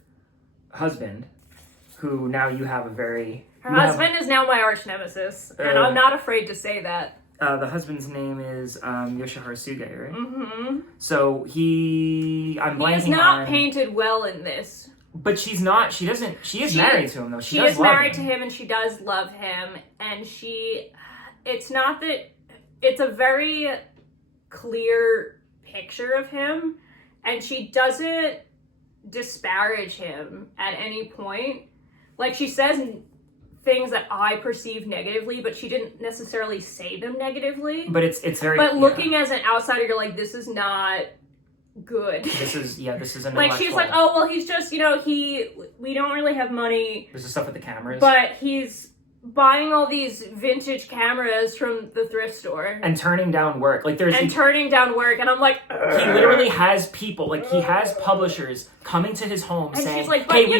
husband, who now you have a very... Her husband is now my arch nemesis, and I'm not afraid to say that. The husband's name is Yoshihara Suge, right? Mm-hmm. So I'm blanking on... He is not painted well in this. But she's not, she is married to him though. She is married to him and she does love him. And it's not that, it's a very clear picture of him. And she doesn't disparage him at any point. Like, she says things that I perceive negatively, but she didn't necessarily say them negatively. But it's very... But looking as an outsider, you're like, this is not good. This is an like, she's like, oh, well, he's just, we don't really have money. There's the stuff with the cameras. But he's buying all these vintage cameras from the thrift store. And turning down work. Turning down work. And I'm like, ugh. He literally has people, like, he has publishers coming to his home and saying, she's like, but, hey,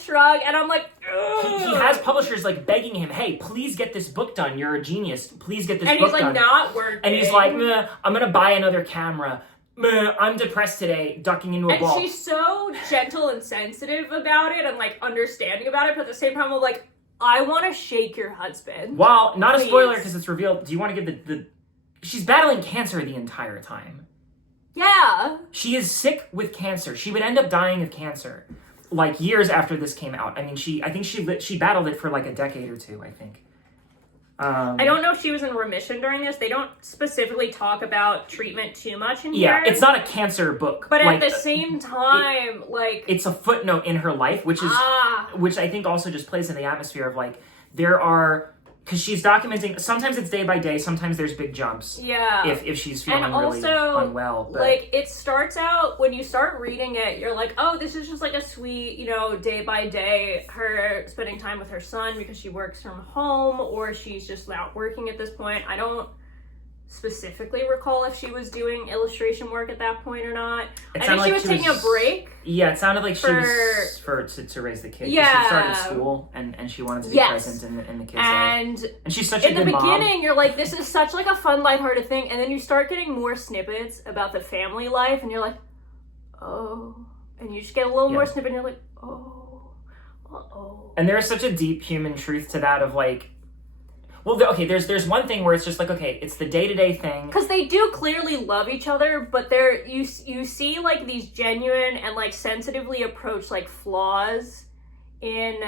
shrug. And I'm like, he has publishers, like, begging him, hey, please get this book done. You're a genius. Please get this book done. And he's like, not working. And he's like, I'm going to buy another camera. I'm depressed today, ducking into a ball. And she's so gentle and sensitive about it and, like, understanding about it. But at the same time, I'm like, I want to shake your husband. Well, not please. A spoiler because it's revealed. Do you want to give the... She's battling cancer the entire time. Yeah. She is sick with cancer. She would end up dying of cancer, like, years after this came out. I mean, I think she battled it for, like, a decade or two, I think. I don't know if she was in remission during this. They don't specifically talk about treatment too much in here. Yeah, it's not a cancer book. But at the same time, it's a footnote in her life, which I think also just plays in the atmosphere of, like, there are... Because she's documenting... Sometimes it's day by day. Sometimes there's big jumps. Yeah. If she's feeling really unwell. But... like, it starts out... When you start reading it, you're like, oh, this is just like a sweet, day by day, her spending time with her son because she works from home, or she's just out working at this point. I don't specifically recall if she was doing illustration work at that point or not. I think she was taking a break. Yeah, it sounded like she was to raise the kids. Yeah. She started school and she wanted to be present in the kids' life. And she's such a good mom. In the beginning, you're like, this is such like a fun, lighthearted thing, and then you start getting more snippets about the family life, and you're like, oh. And you just get a little more snippet, and you're like, oh. Uh-oh. And there's such a deep human truth to that of, like, well, okay, there's one thing where it's just like, okay, it's the day-to-day thing. Because they do clearly love each other, but you see, like, these genuine and, like, sensitively approached, like, flaws in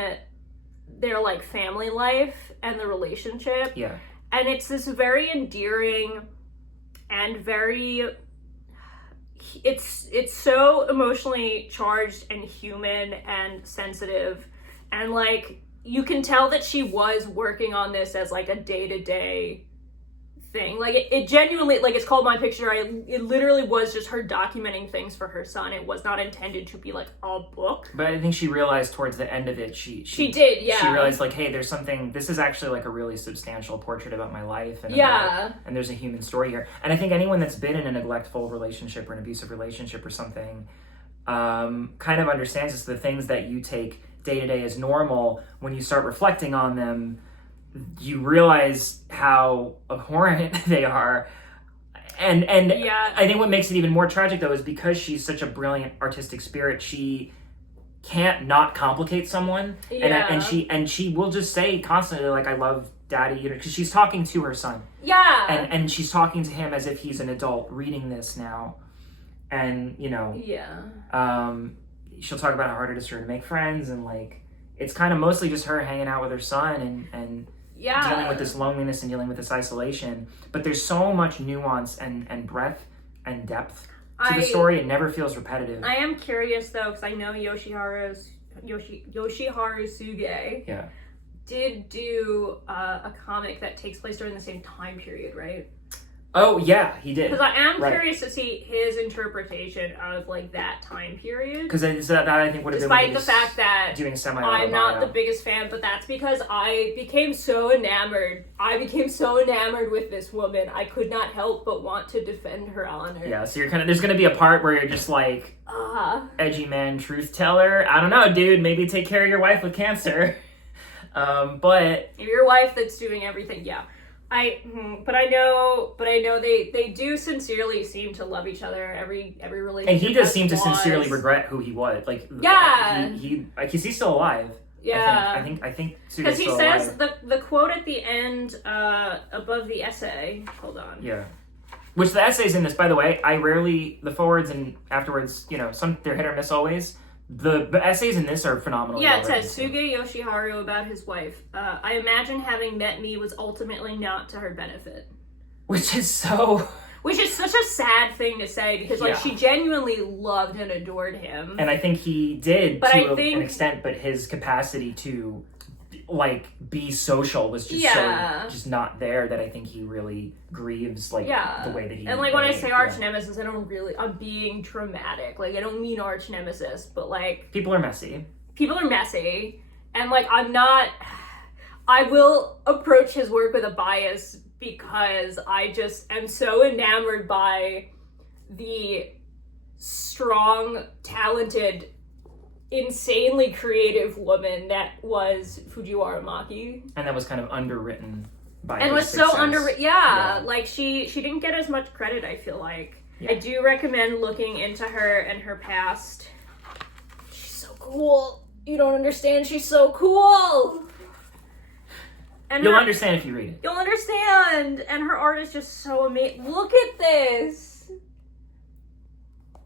their, like, family life and the relationship. Yeah. And it's this very endearing and very... It's so emotionally charged and human and sensitive. And, like... You can tell that she was working on this as, like, a day-to-day thing. Like, it genuinely, like, it's called My Picture. It literally was just her documenting things for her son. It was not intended to be, like, a book. But I think she realized towards the end of it, she did, yeah. She realized, like, hey, there's something, this is actually, like, a really substantial portrait about my life. And and there's a human story here. And I think anyone that's been in a neglectful relationship or an abusive relationship or something kind of understands this. The things that you take day-to-day as normal, when you start reflecting on them, you realize how abhorrent they are. And I think what makes it even more tragic, though, is because she's such a brilliant artistic spirit, she can't not complicate someone. Yeah. And she will just say constantly, like, I love Daddy, because she's talking to her son. Yeah. And she's talking to him as if he's an adult reading this now. And, she'll talk about how hard it is for her to make friends, and, like, it's kind of mostly just her hanging out with her son and dealing with this loneliness and dealing with this isolation. But there's so much nuance and breadth and depth to the story. It never feels repetitive. I am curious though, because I know Yoshiharu Suge did do a comic that takes place during the same time period, right? Oh yeah, he did. Because I am curious to see his interpretation of like that time period. Because that I think would have been, despite the fact that doing I'm not the biggest fan, but that's because I became so enamored. I became so enamored with this woman. I could not help but want to defend her honor. Yeah, so you're kind of, there's going to be a part where you're just like, edgy man, truth teller. I don't know, dude. Maybe take care of your wife with cancer. But if your wife that's doing everything, yeah. But I know they do sincerely seem to love each other. Every relationship. And he does seem to sincerely regret who he was. Like, because he's still alive. Yeah. I think because he says the quote at the end above the essay. Hold on. Yeah. Which the essays in this, by the way, the forwards and afterwards, they're hit or miss always. The essays in this are phenomenal. Yeah, it says, Suge Yoshiharu about his wife. I imagine having met me was ultimately not to her benefit. Which is such a sad thing to say, because she genuinely loved and adored him. And I think he did an extent, but his capacity to be social was just just not there, that I think he really grieves the way that he. And when I say arch nemesis, I'm being dramatic. I don't mean arch nemesis, but people are messy. And I will approach his work with a bias, because I just am so enamored by the strong, talented, insanely creative woman that was Fujiwara Maki, and that was kind of underwritten by and his was success. so underwritten. Yeah, she didn't get as much credit, I feel like. I do recommend looking into her and her past. She's so cool. You don't understand. She's so cool. And you'll understand if you read it. You'll understand, and her art is just so amazing. Look at this.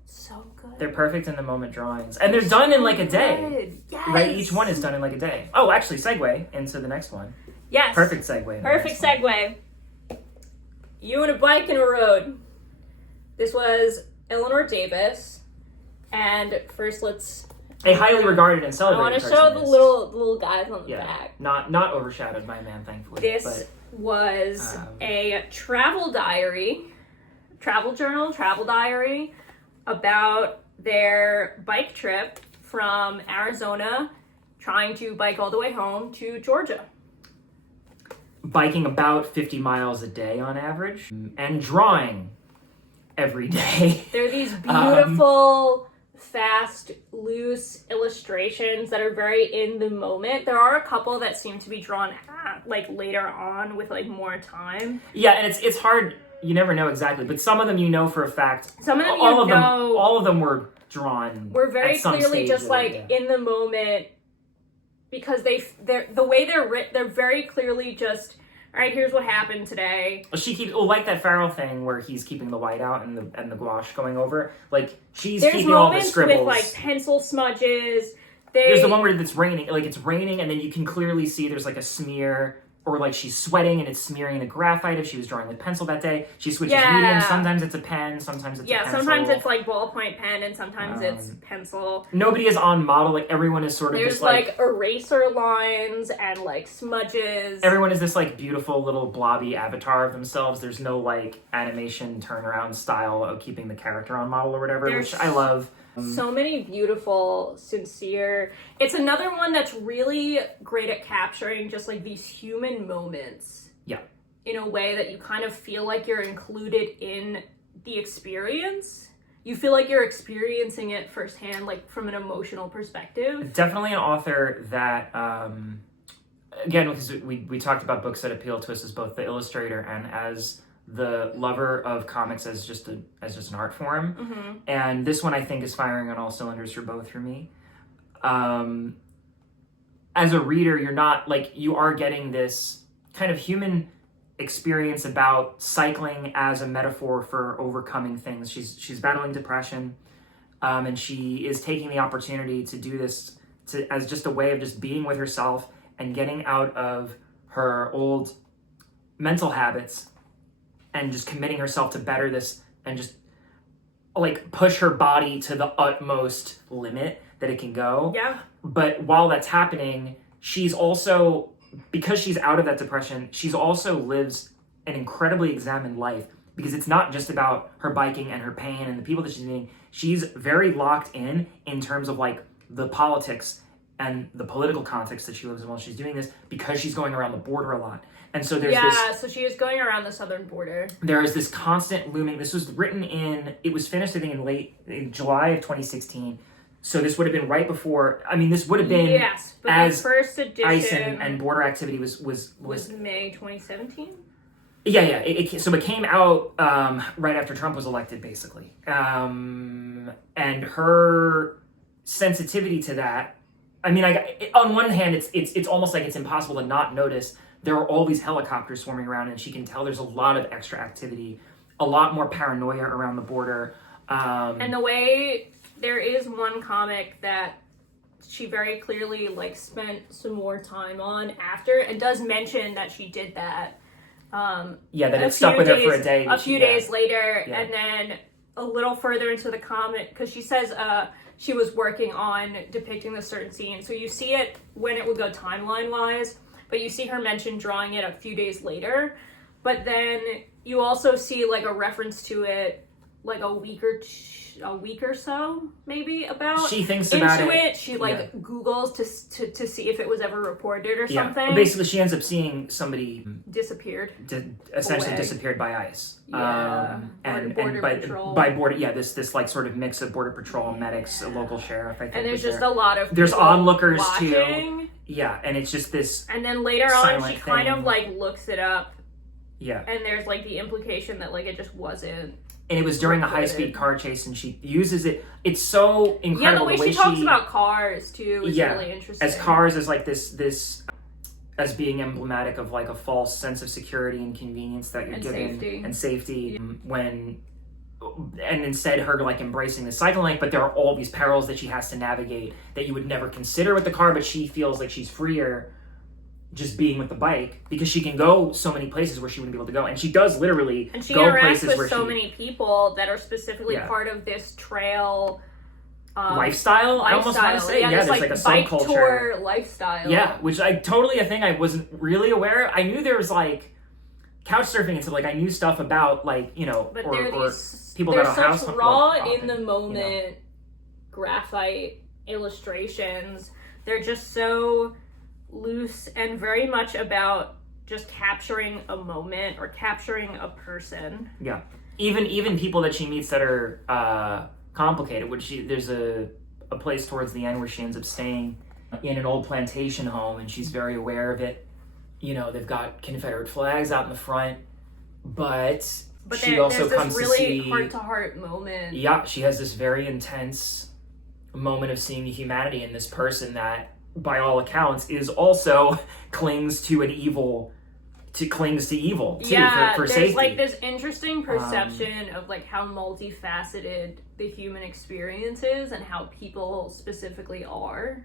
So good. They're perfect in the moment drawings. And they're done in a day. Yes. Right? Each one is done in a day. Oh, actually, segue into the next one. Yes. Perfect segue. Perfect segue. You and a bike in a road. This was Eleanor Davis. And first a highly regarded and celebrated. I want to show the little guys on the back. Not overshadowed by a man, thankfully. This was a travel journal diary about their bike trip from Arizona, trying to bike all the way home to Georgia. Biking about 50 miles a day on average, and drawing every day. There are these beautiful, fast, loose illustrations that are very in the moment. There are a couple that seem to be drawn later on with more time. Yeah, and it's hard. You never know exactly, but some of them for a fact. Some of them all of them were drawn. Were very clearly just in the moment, because the way they're written, they're very clearly just, all right, here's what happened today. She keeps like that Farrell thing where he's keeping the white out and the gouache going over. She's There's keeping all the moments scribbles with pencil smudges. There's the one where it's raining. It's raining, and then you can clearly see there's a smear. Or she's sweating and it's smearing the graphite if she was drawing with pencil that day. She switches medium. Sometimes it's a pen, sometimes it's a pencil. Sometimes it's ballpoint pen, and sometimes it's pencil. Nobody is on model. Everyone is sort of There's eraser lines and smudges. Everyone is this beautiful little blobby avatar of themselves. There's no animation turnaround style of keeping the character on model or whatever, which I love. So many beautiful, sincere. It's another one that's really great at capturing just these human moments. Yeah. In a way that you kind of feel like you're included in the experience. You feel like you're experiencing it firsthand, from an emotional perspective. Definitely an author that, again, because we talked about books that appeal to us as both the illustrator and as the lover of comics as just an art form. Mm-hmm. And this one I think is firing on all cylinders for me. As a reader, you're not you are getting this kind of human experience about cycling as a metaphor for overcoming things. She's battling depression, and she is taking the opportunity to do this as just a way of just being with herself and getting out of her old mental habits and just committing herself to better this and just like push her body to the utmost limit that it can go. Yeah. But while that's happening, she's also, because she's out of that depression, she's also lives an incredibly examined life, because it's not just about her biking and her pain and the people that she's meeting. She's very locked in terms of like the politics and the political context that she lives in while she's doing this, because she's going around the border a lot. And so there's so she was going around the southern border. There is this constant looming. This was written it was finished, I think, in July of 2016. So this would have been right before, this would have been but as the first edition ICE and border activity was May 2017? Yeah. So it came out right after Trump was elected, basically. And her sensitivity to that, on one hand, it's almost like it's impossible to not notice. There are all these helicopters swarming around, and she can tell there's a lot of extra activity, a lot more paranoia around the border. And the way, there is one comic that she very clearly like spent some more time on after, and does mention that she did that. That it stuck with her for a day. A few days later, and then a little further into the comic, because she says she was working on depicting a certain scene. So you see it when it would go timeline-wise, but you see her mention drawing it a few days later. But then you also see like a reference to it like a week or so, maybe, about she thinks about it. She Googles to see if it was ever reported or something. Well, basically, she ends up seeing somebody disappeared, essentially disappeared by ICE. And border patrol. By border, this like sort of mix of border patrol, medics, a local sheriff. I think. And there's just a lot of there's onlookers watching. Too. Yeah, and it's just this. And then later on, she kind of like looks it up. Yeah. And there's like the implication that like it just wasn't. And it was during a high-speed car chase, and she uses it. It's so incredible. Yeah, the way she talks about cars too is really interesting. As cars as like this as being emblematic of like a false sense of security and convenience that you're given and safety and instead her like embracing the cycle lane, but there are all these perils that she has to navigate that you would never consider with the car, but she feels like she's freer just being with the bike, because she can go so many places where she wouldn't be able to go, and she does literally and she go interacts places with where so many people that are specifically part of this trail lifestyle. I almost want to say there's like a bike subculture tour lifestyle. Which I totally, a thing I wasn't really aware of. I knew there was like couch surfing and stuff, like I knew stuff about like but or people that are house raw in the moment graphite illustrations. They're just so loose and very much about just capturing a moment or capturing a person. Yeah, even people that she meets that are complicated. There's a place towards the end where she ends up staying in an old plantation home, and she's very aware of it. They've got Confederate flags out in the front, but she also comes really to see heart-to-heart moment. Yeah, she has this very intense moment of seeing the humanity in this person that, by all accounts, is also clings to evil too, for there's safety. Like this interesting perception of like how multifaceted the human experience is and how people specifically are.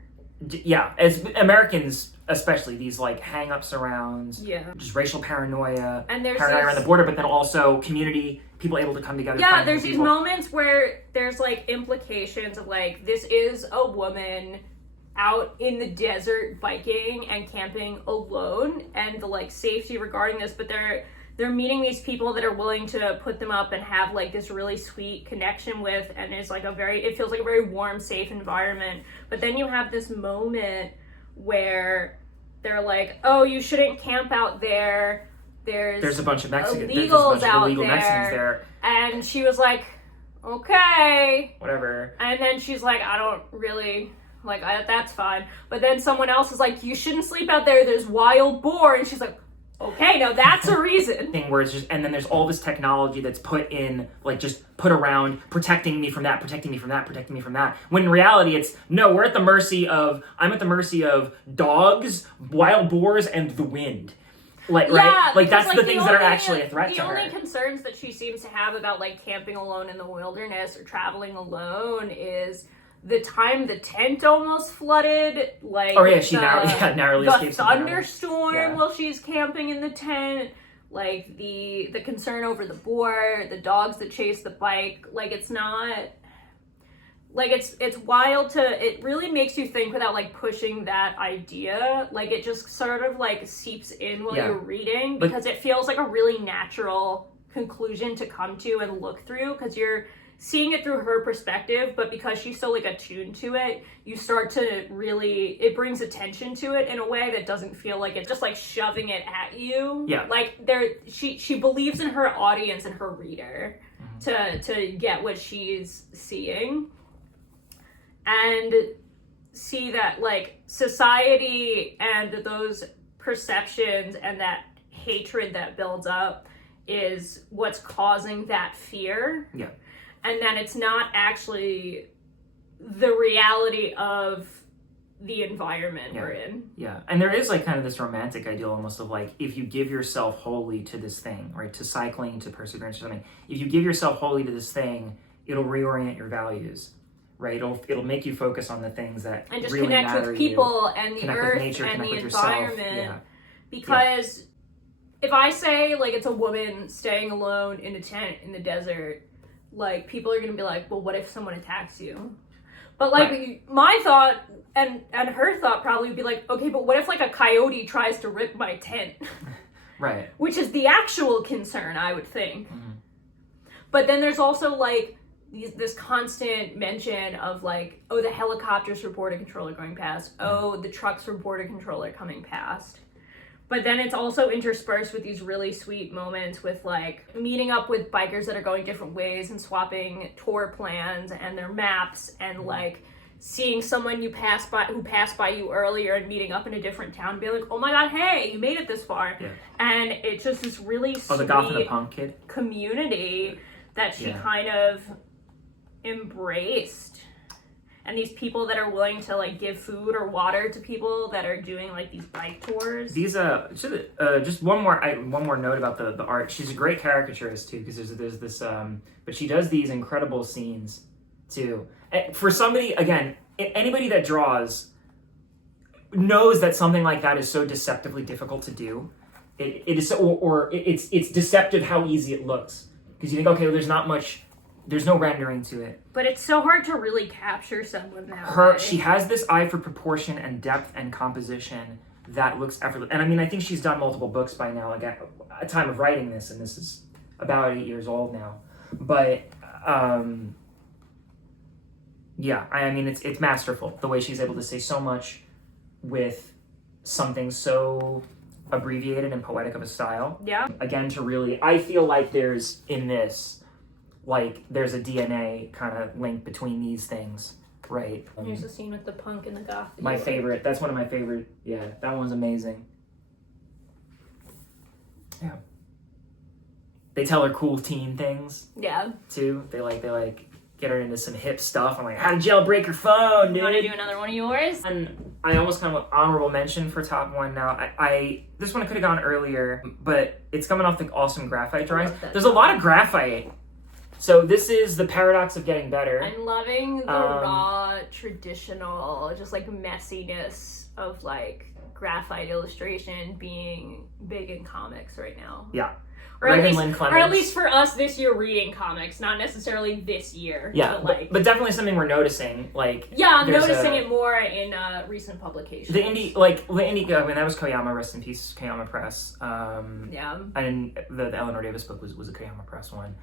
Yeah, as Americans, especially, these like hang-ups around just racial paranoia, and there's paranoia around the border, but then also community, people able to come together. Yeah, there's these moments where there's like implications of like, this is a woman out in the desert biking and camping alone, and the like safety regarding this, but they're meeting these people that are willing to put them up and have like this really sweet connection with, and it's like it feels like a very warm, safe environment. But then you have this moment where they're like, oh, you shouldn't camp out there. There's a bunch of Mexicans. Illegals out illegal there. Mexicans there. And she was like, okay. Whatever. And then she's like, I don't really... Like, that's fine. But then someone else is like, you shouldn't sleep out there. There's wild boar. And she's like, okay, now that's a reason. Where it's just, and then there's all this technology that's put in, like just put around, protecting me from that, protecting me from that, protecting me from that. When in reality, I'm at the mercy of dogs, wild boars, and the wind. Like, right? Like, that's the things that are actually a threat to her. The only concerns that she seems to have about, like, camping alone in the wilderness or traveling alone is the time the tent almost flooded, like she narrowly escaped the thunderstorm while she's camping in the tent, like the concern over the boar, the dogs that chase the bike. Like, it's not, like, it's wild to, it really makes you think without like pushing that idea. Like, it just sort of like seeps in while you're reading, because it feels like a really natural conclusion to come to and look through, because you're seeing it through her perspective, but because she's so like attuned to it, you start to really, it brings attention to it in a way that doesn't feel like it's just like shoving it at you. Yeah. Like, she believes in her audience and her reader to get what she's seeing, and see that like society and those perceptions and that hatred that builds up is what's causing that fear. Yeah. And then it's not actually the reality of the environment we're in. Yeah. And there is like kind of this romantic ideal almost of like, if you give yourself wholly to this thing, right, to cycling, to perseverance or something, if you give yourself wholly to this thing, it'll reorient your values, right? It'll make you focus on the things that and just really connect matter with people you. and the Connect earth with nature, and connect the with yourself. environment. Because if I say like it's a woman staying alone in a tent in the desert, like, people are gonna be like, well, what if someone attacks you? But like, my thought and her thought probably would be like, okay, but what if like a coyote tries to rip my tent? Right. Which is the actual concern, I would think. But then there's also like this constant mention of like, oh, the helicopters for border control are going past. Oh, the trucks for border control are coming past. But then it's also interspersed with these really sweet moments with like meeting up with bikers that are going different ways and swapping tour plans and their maps, and like seeing someone who passed by you earlier and meeting up in a different town, being like, oh my god, hey, you made it this far. Yeah. And it's just this really sweet the goth and the punk kid community that she kind of embraced. And these people that are willing to like give food or water to people that are doing like these bike tours. These just one more note about the art. She's a great caricaturist too, because there's this but she does these incredible scenes too. And for somebody, again, anybody that draws knows that something like that is so deceptively difficult to do. It is it's deceptive how easy it looks, because you think, okay, well, there's no rendering to it. But it's so hard to really capture someone that way. She has this eye for proportion and depth and composition that looks effortless. And I mean, I think she's done multiple books by now, like at a time of writing this, and this is about 8 years old now. But, yeah, I mean, it's masterful, the way she's able to say so much with something so abbreviated and poetic of a style. Yeah. Again, I feel like there's a DNA kind of link between these things, right? Here's the scene with the punk and the goth. My favorite. That's one of my favorite. Yeah, that one's amazing. Yeah. They tell her cool teen things. Yeah. Too. They get her into some hip stuff. I'm like, how to jailbreak your phone, dude. You want to do another one of yours? And I almost kind of honorable mention for top one now. This one could have gone earlier, but it's coming off the awesome graphite drawings. There's a lot of graphite. So this is the paradox of getting better. I'm loving the raw, traditional, just like messiness of like graphite illustration being big in comics right now. Yeah. Or at least for us this year reading comics, not necessarily this year. Yeah, but definitely something we're noticing. I'm noticing it more in recent publications. The indie, I mean, that was Koyama, rest in peace, Koyama Press. Yeah. And the Eleanor Davis book was a Koyama Press one.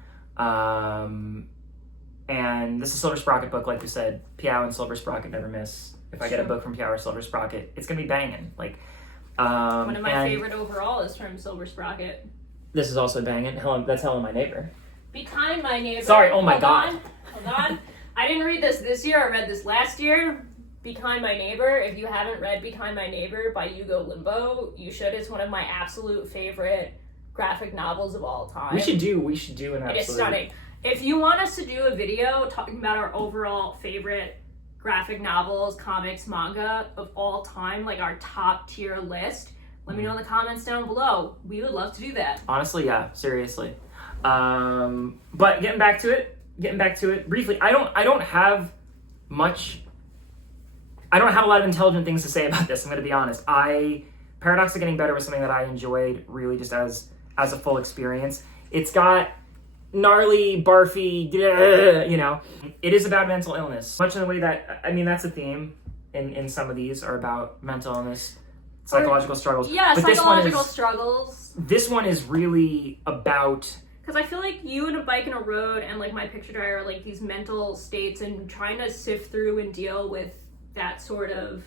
And this is Silver Sprocket book, like we said. Meow and Silver Sprocket never miss. If I get a book from Meow or Silver Sprocket, it's gonna be banging. One of my favorite overall is from Silver Sprocket. This is also banging. That's Helen, My Neighbor. Be Kind, My Neighbor. Sorry, oh my god. Hold on. I didn't read this year. I read this last year. Be Kind, My Neighbor. If you haven't read Be Kind, My Neighbor by Hugo Limbo, you should. It's one of my absolute favorite graphic novels of all time. We should do an absolute. It is stunning. If you want us to do a video talking about our overall favorite graphic novels, comics, manga of all time, like our top tier list, let me know in the comments down below. We would love to do that. Honestly, yeah, seriously. But getting back to it briefly, I don't have a lot of intelligent things to say about this. I'm going to be honest. Paradox of Getting Better was something that I enjoyed really just as as a full experience. It's got gnarly, barfy, you know. It is about mental illness. Much in the way that, I mean, that's a theme in some of these are about mental illness, psychological struggles. Yeah, but psychological struggles. This one is really about... Because I feel like You and a Bike in a Road and like My Picture Diary are like these mental states and trying to sift through and deal with that sort of...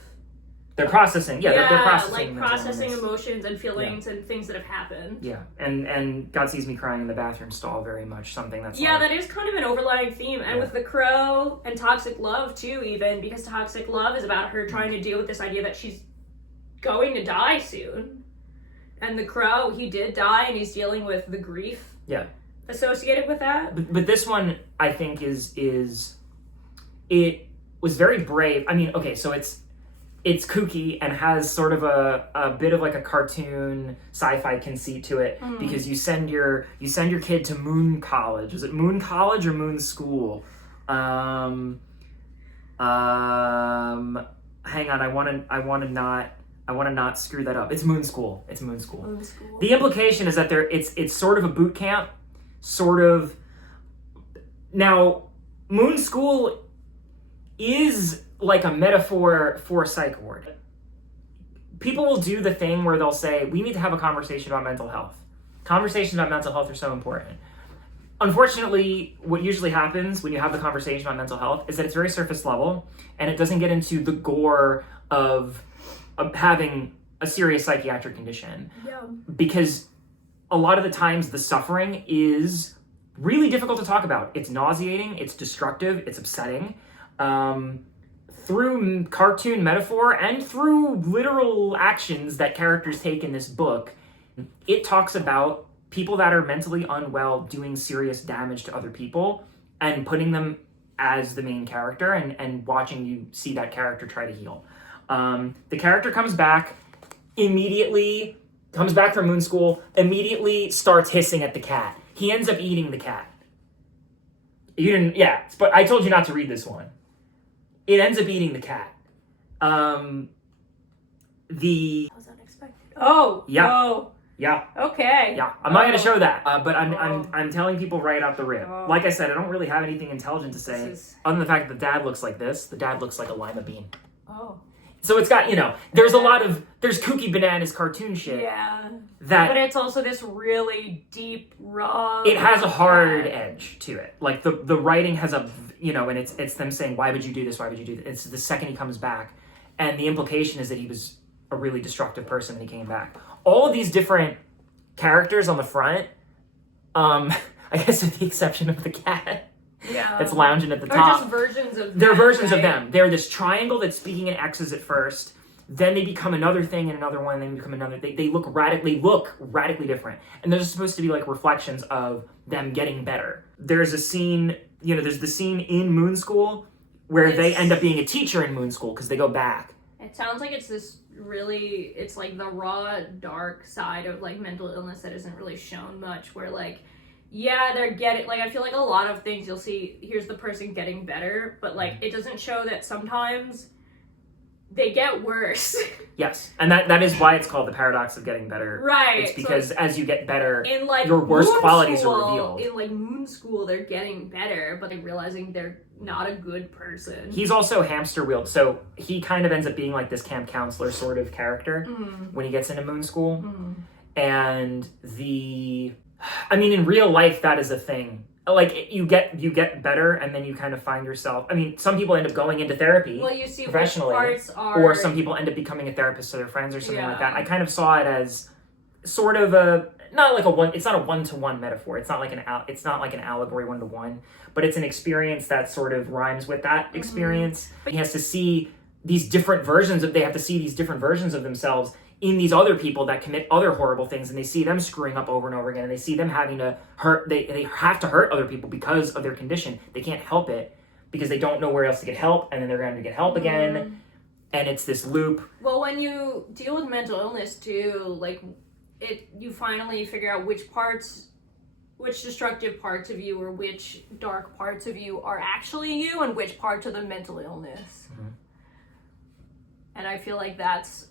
They're processing, they're processing. Like processing emotions and feelings and things that have happened. Yeah, and God Sees Me Crying in the Bathroom Stall very much something that's that is kind of an overlying theme. And with The Crow and Toxic Love too, even, because Toxic Love is about her trying to deal with this idea that she's going to die soon. And The Crow, he did die and he's dealing with the grief associated with that. But this one, I think, is it was very brave. I mean, okay, so it's kooky and has sort of a bit of like a cartoon sci-fi conceit to it because you send your kid to Moon College. Is it Moon College or Moon School? Hang on, I want to not screw that up. It's Moon School. It's Moon School. Moon School. The implication is that it's sort of a boot camp, sort of. Now, Moon School is like a metaphor for a psych ward. People will do the thing where they'll say, we need to have a conversation about mental health. Conversations about mental health are so important. Unfortunately, what usually happens when you have the conversation about mental health is that it's very surface level and it doesn't get into the gore of having a serious psychiatric condition. Yeah. Because a lot of the times the suffering is really difficult to talk about. It's nauseating, it's destructive, it's upsetting. Through cartoon metaphor and through literal actions that characters take in this book, it talks about people that are mentally unwell doing serious damage to other people and putting them as the main character and watching you see that character try to heal. The character comes back from Moon School, immediately starts hissing at the cat. He ends up eating the cat. But I told you not to read this one. It ends up eating the cat. That was unexpected. Oh, yeah. No. Yeah. Okay. Yeah. I'm not going to show that, but I'm telling people right out the rip. Oh. Like I said, I don't really have anything intelligent to say, other than the fact that the dad looks like this. The dad looks like a lima bean. Oh. So it's got, there's there's kooky bananas cartoon shit. Yeah. But it's also this really deep, raw... It has a hard edge to it. Like, the writing has a, and it's them saying, why would you do this? Why would you do this? It's the second he comes back. And the implication is that he was a really destructive person when he came back. All of these different characters on the front, I guess with the exception of the cat... Yeah. That's lounging at the top. They're just versions of them. They're versions of them. They're this triangle that's speaking in X's at first. Then they become another thing and another one. Then they become another thing. They look radically different. And they're supposed to be like reflections of them getting better. There's a scene, there's the scene in Moon School where they end up being a teacher in Moon School because they go back. It sounds like it's this really, it's like the raw, dark side of like mental illness that isn't really shown much, where like, yeah, they're getting, like, I feel like a lot of things you'll see, here's the person getting better, but, like, it doesn't show that sometimes they get worse. Yes, and that is why it's called the paradox of getting better. Right. It's because as you get better, in, like, your worst Moon qualities School, are revealed. In, like, Moon School, they're getting better, but they're realizing they're not a good person. He's also hamster wheeled, so he kind of ends up being, like, this camp counselor sort of character when he gets into Moon School. And in real life, that is a thing. Like, you get better, and then you kind of find yourself... some people end up going into therapy professionally, or some people end up becoming a therapist to their friends or something like that. I kind of saw it as sort of it's not a one-to-one metaphor. It's not like an allegory one-to-one, but it's an experience that sort of rhymes with that experience. But he has to see these different versions of themselves in these other people that commit other horrible things, and they see them screwing up over and over again, and they see them having to hurt, they have to hurt other people because of their condition. They can't help it because they don't know where else to get help, and then they're going to get help again, and it's this loop. Well, when you deal with mental illness too, like, you finally figure out which destructive parts of you or which dark parts of you are actually you, and which parts are the mental illness. And I feel like that's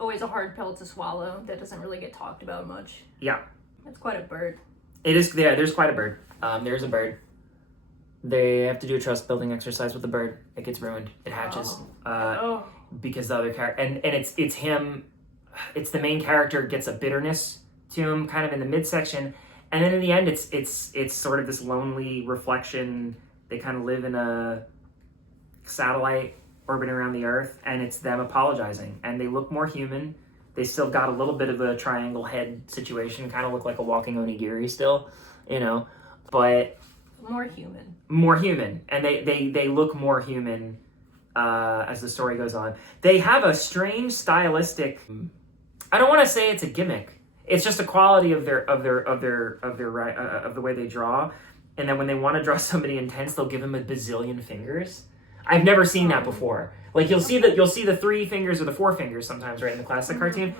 always a hard pill to swallow that doesn't really get talked about much. Yeah. It's quite a bird. It is, yeah, there's quite a bird. There's a bird. They have to do a trust building exercise with the bird. It gets ruined. It hatches. Because the other character, and it's him, it's the main character gets a bitterness to him kind of in the midsection. And then in the end, it's sort of this lonely reflection. They kind of live in a satellite orbiting around the Earth, and it's them apologizing. And they look more human. They still got a little bit of a triangle head situation, kind of look like a walking onigiri still, you know, but more human. More human, and they look more human as the story goes on. They have a strange stylistic. I don't want to say it's a gimmick. It's just a quality of the way they draw. And then when they want to draw somebody intense, they'll give them a bazillion fingers. I've never seen that before. Like you'll see the 3 fingers or the 4 fingers sometimes, right, in the classic cartoon.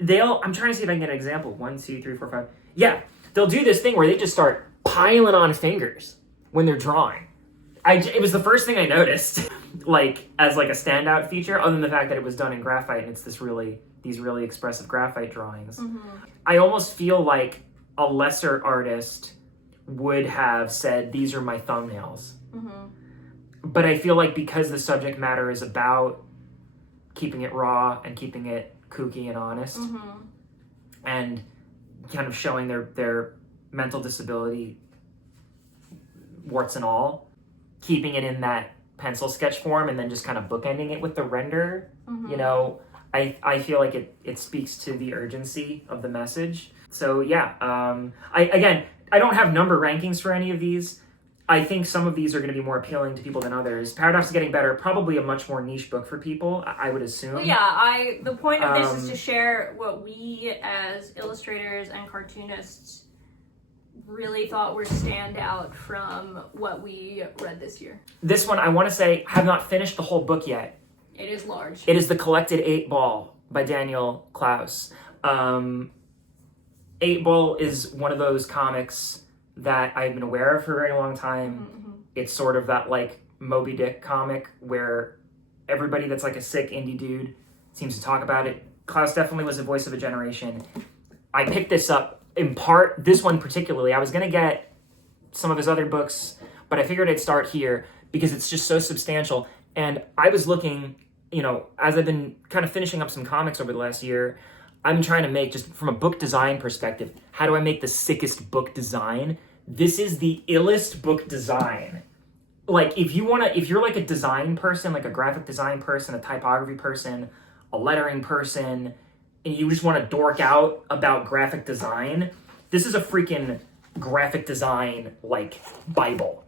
I'm trying to see if I can get an example. 1, 2, 3, 4, 5. Yeah, they'll do this thing where they just start piling on fingers when they're drawing. It was the first thing I noticed, like as like a standout feature, other than the fact that it was done in graphite and it's these really expressive graphite drawings. I almost feel like a lesser artist would have said, "These are my thumbnails." But I feel like because the subject matter is about keeping it raw and keeping it kooky and honest, and kind of showing their mental disability, warts and all, keeping it in that pencil sketch form and then just kind of bookending it with the render, you know, I feel like it speaks to the urgency of the message. So yeah, I don't have number rankings for any of these. I think some of these are going to be more appealing to people than others. Paradox is getting better. Probably a much more niche book for people, I would assume. Well, yeah, the point of this is to share what we as illustrators and cartoonists really thought were standout from what we read this year. This one, I want to say, have not finished the whole book yet. It is large. It is The Collected Eightball by Daniel Klaus. Eightball is one of those comics that I've been aware of for a very long time. It's sort of that like Moby Dick comic where everybody that's like a sick indie dude seems to talk about it. Klaus definitely was a voice of a generation. I picked this up in part, this one particularly. I was going to get some of his other books, but I figured I'd start here because it's just so substantial. And I was looking, you know, as I've been kind of finishing up some comics over the last year, I'm trying to make, just from a book design perspective, how do I make the sickest book design? This is the illest book design. Like, if you're like a design person, like a graphic design person, a typography person, a lettering person, and you just want to dork out about graphic design, this is a freaking graphic design, like, Bible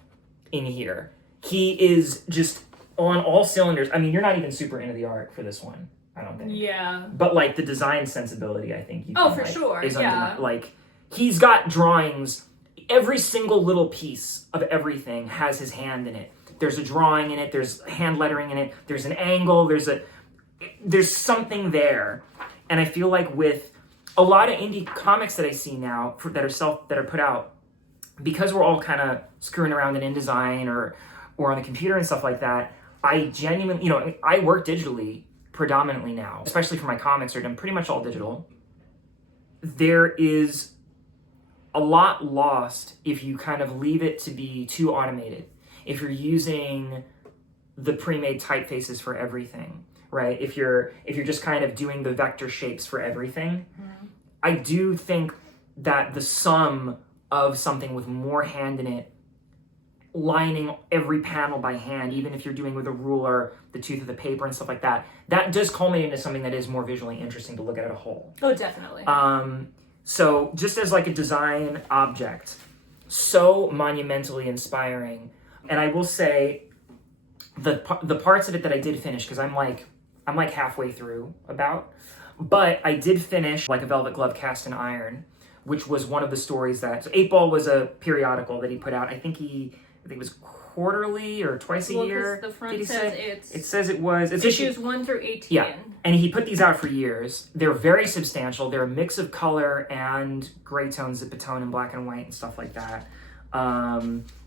in here. He is just on all cylinders. I mean, you're not even super into the art for this one, I don't think. Yeah. But, like, the design sensibility, I think. Sure, is yeah. Like, he's got drawings. Every single little piece of everything has his hand in it. There's a drawing in it. There's hand lettering in it. There's an angle. There's something there. And I feel like with a lot of indie comics that I see now that are put out, because we're all kind of screwing around in InDesign or on the computer and stuff like that, I genuinely, you know, I work digitally predominantly now, especially for my comics are done pretty much all digital. There is a lot lost if you kind of leave it to be too automated. If you're using the pre-made typefaces for everything, right? If you're just kind of doing the vector shapes for everything, I do think that the sum of something with more hand in it, lining every panel by hand, even if you're doing with a ruler, the tooth of the paper and stuff like that, that does culminate into something that is more visually interesting to look at a whole. Oh, definitely. So just as like a design object, so monumentally inspiring. And I will say the parts of it that I did finish, because I'm like halfway through about, but I did finish like a Velvet Glove Cast in Iron, which was one of the stories that, so Eightball was a periodical that he put out. I think it was quarterly or twice a year. The front says it's issues 1 through 18. Yeah, and he put these out for years. They're very substantial. They're a mix of color and gray tone, zip-a-tone, and black and white and stuff like that.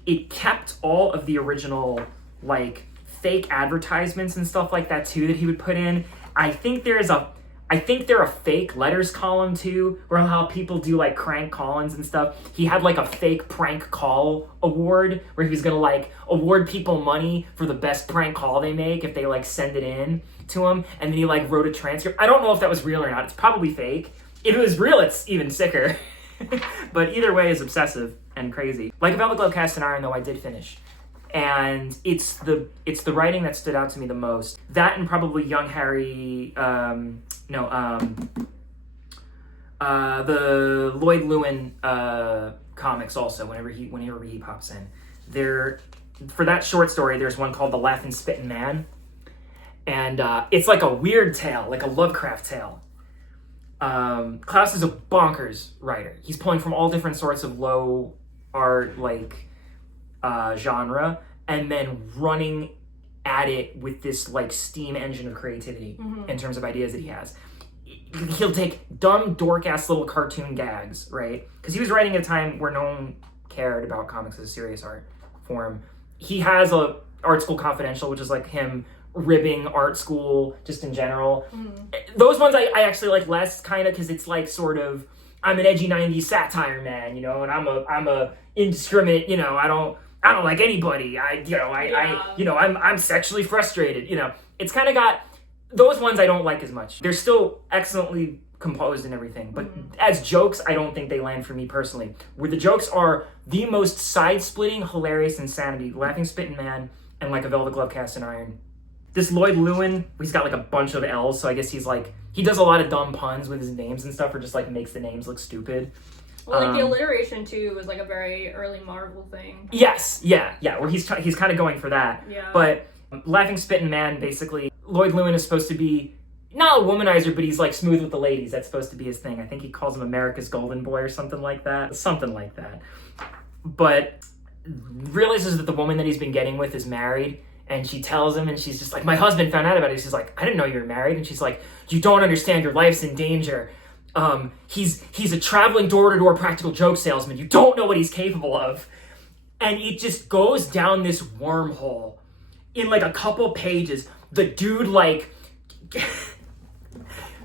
It kept all of the original like fake advertisements and stuff like that too that he would put in. I think there's a I think they're a fake letters column too, or how people do like crank call-ins and stuff. He had like a fake prank call award where he was gonna like award people money for the best prank call they make if they like send it in to him, and then he like wrote a transcript. I don't know if that was real or not. It's probably fake. If it was real, it's even sicker. But either way is obsessive and crazy. Like Velvet Glove Cast in Iron, though, I did finish. And it's the writing that stood out to me the most. That and probably Young Harry, the Lloyd Lewin comics also, whenever he pops in. For that short story, there's one called The Laughin' Spittin' Man. And it's like a weird tale, like a Lovecraft tale. Klaus is a bonkers writer. He's pulling from all different sorts of low art, like, genre, and then running at it with this, like, steam engine of creativity in terms of ideas that he has. He'll take dumb, dork-ass little cartoon gags, right? Because he was writing at a time where no one cared about comics as a serious art form. He has a Art School Confidential, which is, like, him ribbing art school just in general. Those ones I actually like less, kind of, because it's like sort of, I'm an edgy 90s satire man, you know, and I'm a indiscriminate, you know, I don't like anybody. I'm sexually frustrated, you know. It's kind of got those ones I don't like as much. They're still excellently composed and everything, but as jokes, I don't think they land for me personally. Where the jokes are the most side-splitting, hilarious insanity, Laughing Spittin' Man and like a Velvet Glove Cast in Iron. This Lloyd Lewin, he's got like a bunch of L's, so I guess he's like, he does a lot of dumb puns with his names and stuff, or just like makes the names look stupid. Well, like the alliteration too was like a very early Marvel thing. Yes, yeah, where he's kind of going for that. Yeah. But Laughing Spittin' Man, basically, Lloyd Lewin is supposed to be not a womanizer, but he's like smooth with the ladies. That's supposed to be his thing. I think he calls him America's Golden Boy or something like that. But realizes that the woman that he's been getting with is married. And she tells him, and she's just like, my husband found out about it. She's like, I didn't know you were married. And she's like, you don't understand. Your life's in danger. He's a traveling door-to-door practical joke salesman. You don't know what he's capable of. And it just goes down this wormhole in like a couple pages. The dude, like,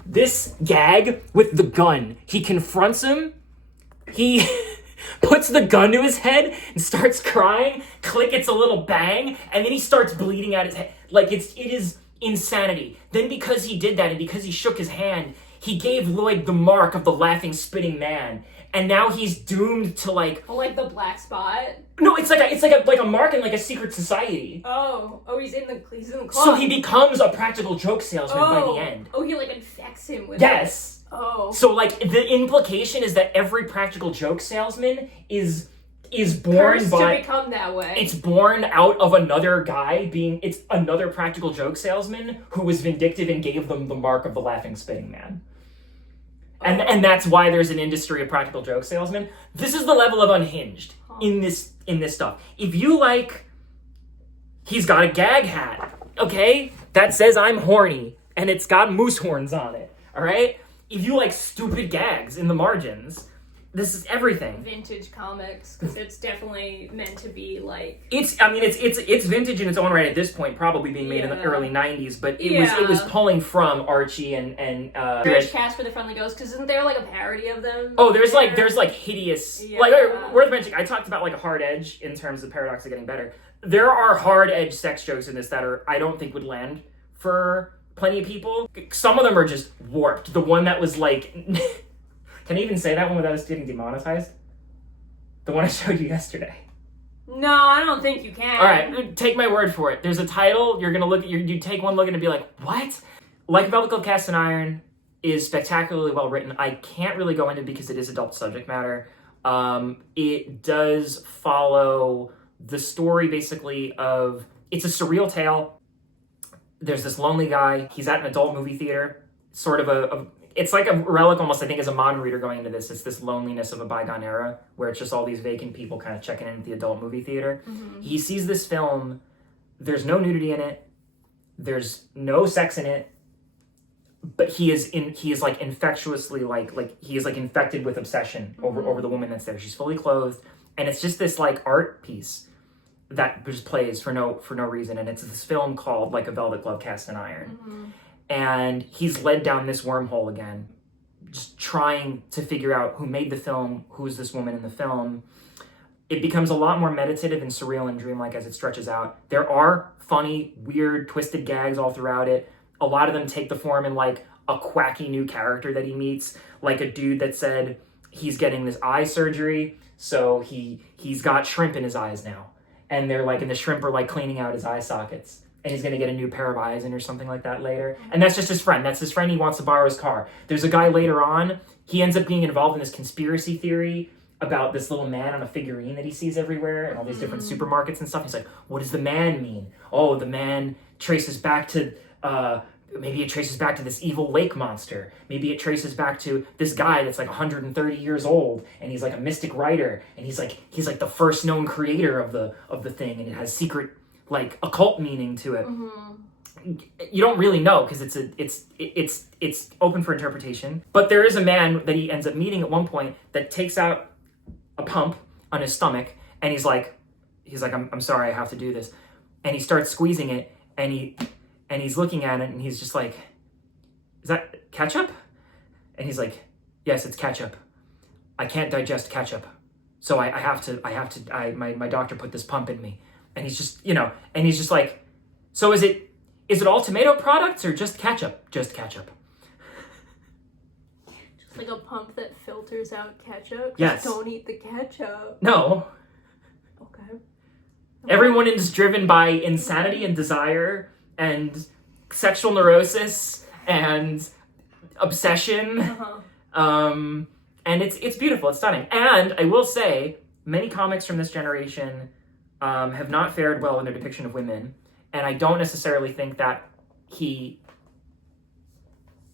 this gag with the gun. He confronts him. He puts the gun to his head and starts crying. Click, it's a little bang, and then he starts bleeding out his head. Like, it is insanity. Then because he did that and because he shook his hand, he gave Lloyd the mark of the Laughing Spitting Man. And now he's doomed to like... Oh, like the black spot? No, it's like a mark in like a secret society. Oh, he's in the club. So he becomes a practical joke salesman by the end. Oh, he like infects him with Yes. it. Oh. So, like, the implication is that every practical joke salesman is born Cursed by... to become that way. It's born out of another guy it's another practical joke salesman who was vindictive and gave them the mark of the Laughing Spitting Man. And that's why there's an industry of practical joke salesmen. This is the level of unhinged in this stuff. If you like, he's got a gag hat, okay? That says I'm horny, and it's got moose horns on it, all right? If you like stupid gags in the margins, this is everything. Vintage comics, because it's definitely meant to be like... It's vintage in its own right at this point, probably being made in the early 90s, but it was pulling from Archie and British Cast for the Friendly Ghost, because isn't there like a parody of them? Oh, there's like hideous... Yeah. Like, worth mentioning, I talked about like a hard edge in terms of Paradox of Getting Better. There are hard edge sex jokes in this that I don't think would land for plenty of people. Some of them are just warped. The one that was like... Can I even say that one without us getting demonetized? The one I showed you yesterday. No, I don't think you can. All right, take my word for it. There's a title. You're gonna look at you take one look and be like, what? Like Velvet Glove Cast in Iron is spectacularly well written. I can't really go into it because it is adult subject matter. It does follow the story basically of, it's a surreal tale. There's this lonely guy. He's at an adult movie theater. Sort of it's like a relic almost, I think, as a modern reader going into this. It's this loneliness of a bygone era where it's just all these vacant people kind of checking in at the adult movie theater. Mm-hmm. He sees this film. There's no nudity in it. There's no sex in it. But he is like infectiously he is like infected with obsession over the woman that's there. She's fully clothed, and it's just this like art piece that just plays for no reason. And it's this film called Like a Velvet Glove Cast in Iron. Mm-hmm. and he's led down this wormhole again, just trying to figure out who made the film, who's this woman in the film. It becomes a lot more meditative and surreal and dreamlike as it stretches out. There are funny, weird, twisted gags all throughout it. A lot of them take the form in like a quacky new character that he meets, like a dude that said he's getting this eye surgery, so he's got shrimp in his eyes now. And they're like, and the shrimp are like cleaning out his eye sockets. And he's gonna get a new pair of eyes in or something like that later. And that's just his friend. That's his friend. He wants to borrow his car. There's a guy later on, he ends up being involved in this conspiracy theory about this little man on a figurine that he sees everywhere and all these different supermarkets and stuff. He's like, what does the man mean? Oh, the man traces back to, maybe it traces back to this evil lake monster. Maybe it traces back to this guy that's like 130 years old, and he's like a mystic writer, and he's like the first known creator of the thing, and it has secret like occult meaning to it. You don't really know because it's open for interpretation. But there is a man that he ends up meeting at one point that takes out a pump on his stomach, and he's like, I'm sorry, I have to do this, and he starts squeezing it, and he's looking at it, and he's just like, is that ketchup? And he's like, yes, it's ketchup. I can't digest ketchup, so I have to. My doctor put this pump in me, and he's just, and he's just like, so is it all tomato products or just ketchup? Just ketchup. Like a pump that filters out ketchup? Yes. Just don't eat the ketchup. No. Okay. Everyone is driven by insanity and desire and sexual neurosis and obsession. And it's beautiful. It's stunning. And I will say, many comics from this generation have not fared well in their depiction of women. And I don't necessarily think that he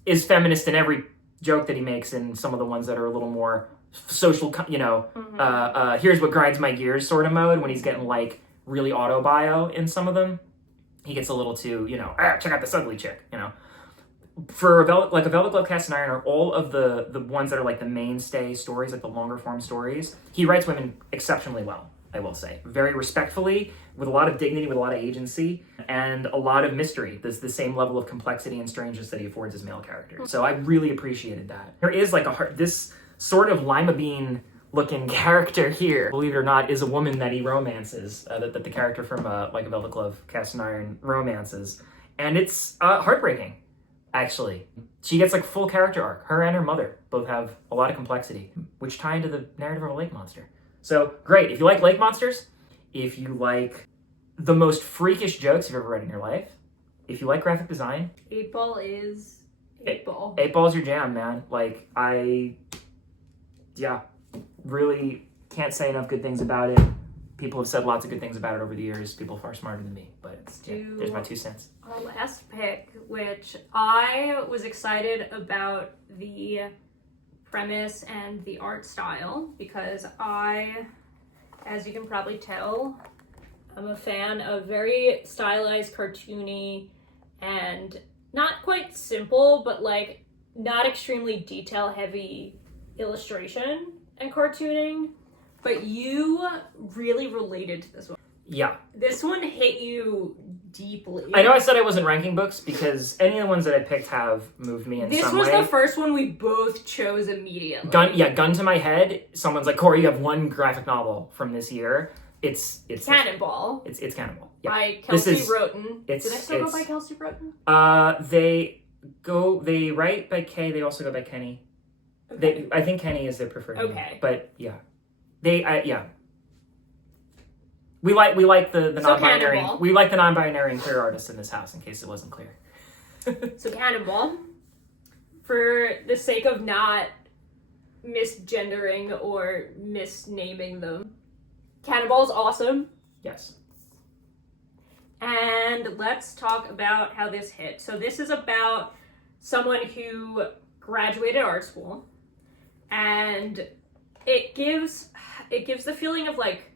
is feminist in every joke that he makes in some of the ones that are a little more social, here's what grinds my gears sort of mode, when he's getting like really auto-bio in some of them. He gets a little too, check out this ugly chick, For a Velvet Glove, Cast Iron, or all of the ones that are like the mainstay stories, like the longer form stories, he writes women exceptionally well, I will say. Very respectfully, with a lot of dignity, with a lot of agency, and a lot of mystery. There's the same level of complexity and strangeness that he affords his male characters. So I really appreciated that. There is like this sort of lima bean looking character here, believe it or not, is a woman that he romances, that the character from like a Velvet Glove, Cast Iron romances. And it's heartbreaking, actually. She gets like full character arc. Her and her mother both have a lot of complexity, which tie into the narrative of a lake monster. So great. If you like lake monsters, if you like the most freakish jokes you've ever read in your life, if you like graphic design, 8-Ball is 8-Ball. 8-Ball's your jam, man. Like, really can't say enough good things about it. People have said lots of good things about it over the years. People far smarter than me, but there's my 2 cents. Our last pick, which I was excited about the premise and the art style, because I, as you can probably tell, I'm a fan of very stylized, cartoony, and not quite simple, but like not extremely detail heavy illustration and cartooning. But you really related to this one. Yeah. This one hit you deeply. I know I said I wasn't ranking books because any of the ones that I picked have moved me in some way. This was the first one we both chose immediately. Gun to my head. Someone's like, Corey, you have one graphic novel from this year. It's Cannonball. It's Cannonball. Yeah. By Kelsey Roten. Did I still go by Kelsey Roten? They write by Kay. They also go by Kenny. Okay. I think Kenny is their preferred name. But yeah. We like the non-binary. Cannonball. We like the non-binary and queer artists in this house, in case it wasn't clear. So Cannonball, for the sake of not misgendering or misnaming them, Cannonball's awesome. Yes. And let's talk about how this hit. So this is about someone who graduated art school, and it gives the feeling of like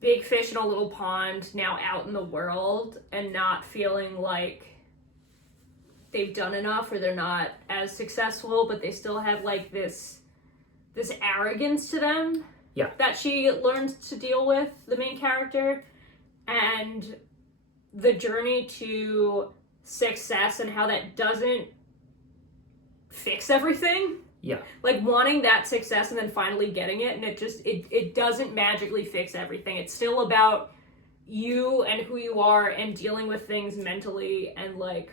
big fish in a little pond, now out in the world, and not feeling like they've done enough or they're not as successful, but they still have like this arrogance to them. Yeah. That she learns to deal with, the main character, and the journey to success and how that doesn't fix everything. Yeah. Like wanting that success and then finally getting it, and it doesn't magically fix everything. It's still about you and who you are and dealing with things mentally and like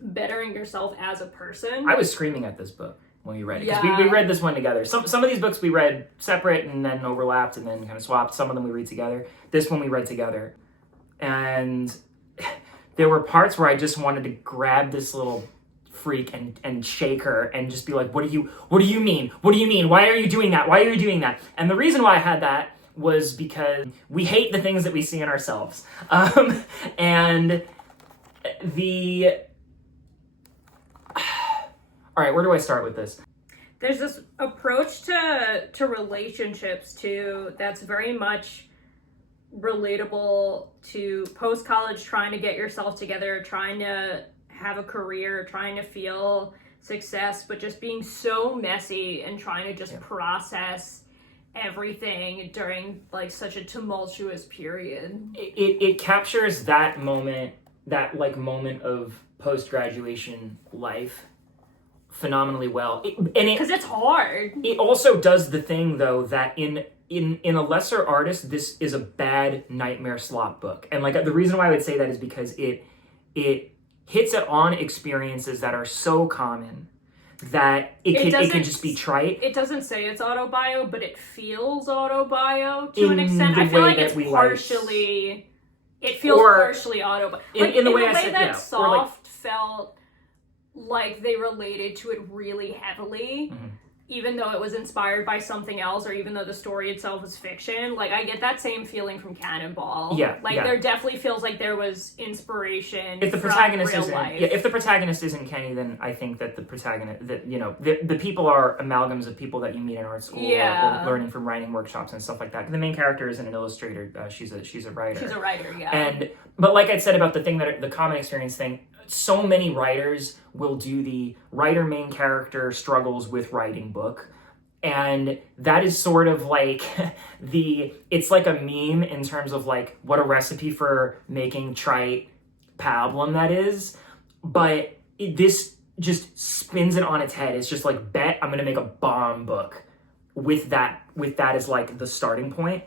bettering yourself as a person. I was screaming at this book when we read it. Yeah. Because we read this one together. Some of these books we read separate and then overlapped and then kind of swapped. Some of them we read together. This one we read together. And there were parts where I just wanted to grab this little freak and shake her and just be like, what do you mean? What do you mean? Why are you doing that? Why are you doing that? And the reason why I had that was because we hate the things that we see in ourselves. And the... All right, where do I start with this? There's this approach to relationships too that's very much relatable to post-college, trying to get yourself together, trying to have a career, trying to feel success, but just being so messy and trying to just process everything during like such a tumultuous period. It captures that moment, that like moment of post-graduation life phenomenally well. Because it's hard. It also does the thing though that in a lesser artist, this is a bad nightmare slop book. And like the reason why I would say that is because it hits it on experiences that are so common that it can just be trite. It doesn't say it's autobio, but it feels autobio to an extent. I feel like it's partially... It feels partially autobio. Like, in the way that Soft felt like they related to it really heavily, even though it was inspired by something else, or even though the story itself is fiction. Like, I get that same feeling from Cannonball. Yeah, like there definitely feels like there was inspiration. If the protagonist isn't, life. if the protagonist isn't Kenny, then I think that the protagonist, that the people are amalgams of people that you meet in art school or learning from writing workshops and stuff like that. The main character isn't an illustrator; she's a writer. She's a writer, yeah. But like I said about the common experience thing. So many writers will do the writer main character struggles with writing book. And that is sort of like it's like a meme in terms of like what a recipe for making trite pablum that is. But this just spins it on its head. It's just like, bet I'm going to make a bomb book with that as like the starting point.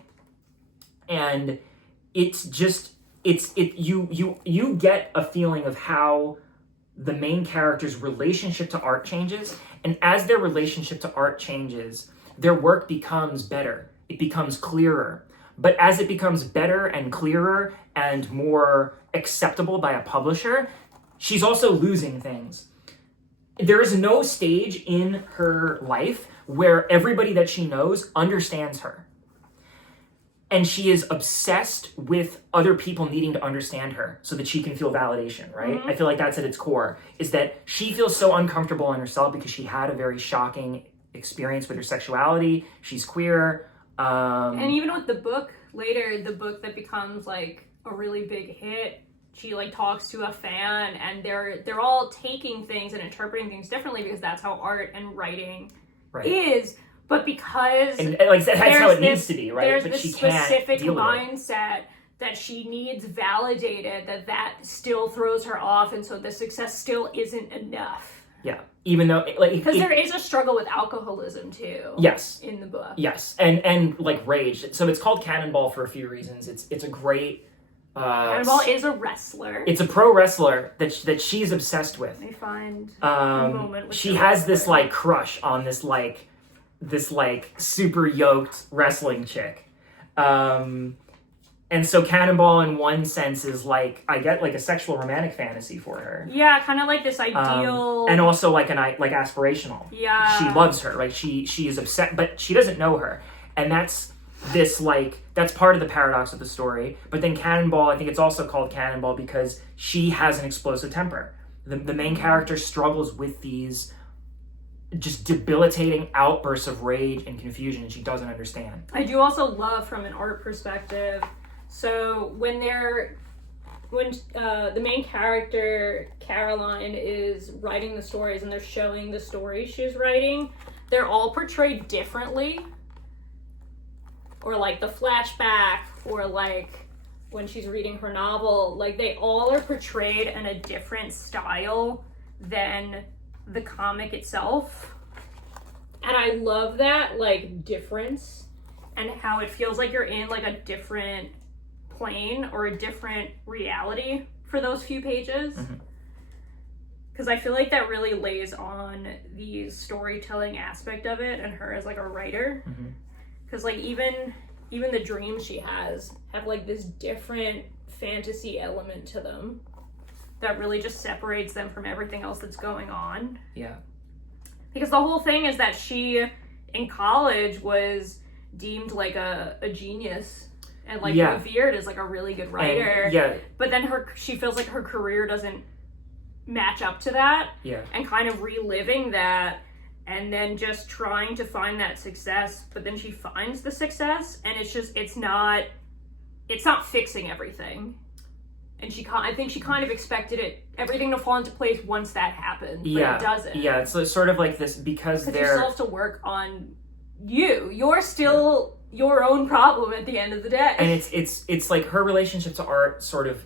And it's just... You get a feeling of how the main character's relationship to art changes, and as their relationship to art changes, their work becomes better. It becomes clearer. But as it becomes better and clearer and more acceptable by a publisher, she's also losing things. There is no stage in her life where everybody that she knows understands her. And she is obsessed with other people needing to understand her so that she can feel validation, right? I feel like that's at its core, is that she feels so uncomfortable in herself because she had a very shocking experience with her sexuality. She's queer. And even with the book later, the book that becomes like a really big hit, she like talks to a fan and they're all taking things and interpreting things differently because that's how art and writing is. But because like that's how it needs to be, right? There's but this she can't specific deal with mindset that she needs validated, that still throws her off, and so the success still isn't enough. Yeah, even though because there is a struggle with alcoholism too. Yes, in the book. Yes, and like rage. So it's called Cannonball for a few reasons. It's a great. Cannonball is a wrestler. It's a pro wrestler that she's obsessed with. I find a moment with she has this like crush on this super yoked wrestling chick. And so Cannonball in one sense is like, I get like a sexual romantic fantasy for her. Yeah, kind of like this ideal. And also like aspirational. Yeah. She loves her. Like she is upset, but she doesn't know her. And that's part of the paradox of the story. But then Cannonball, I think it's also called Cannonball because she has an explosive temper. The main character struggles with these just debilitating outbursts of rage and confusion, and she doesn't understand. I do also love from an art perspective. So when the main character Caroline is writing the stories and they're showing the stories she's writing, they're all portrayed differently. Or like the flashback, or like when she's reading her novel, like they all are portrayed in a different style than the comic itself. And I love that like difference and how it feels like you're in like a different plane or a different reality for those few pages. Because I feel like that really lays on the storytelling aspect of it and her as like a writer. Because like even the dreams she has have like this different fantasy element to them that really just separates them from everything else that's going on. Yeah. Because the whole thing is that she in college was deemed like a genius and like revered as like a really good writer. And, but then she feels like her career doesn't match up to that. And kind of reliving that and then just trying to find that success, but then she finds the success and it's not fixing everything. And I think she kind of expected everything to fall into place once that happened, but it doesn't. Yeah, it's sort of like this because you still have to work on you. You're still your own problem at the end of the day. And it's like her relationship to art sort of,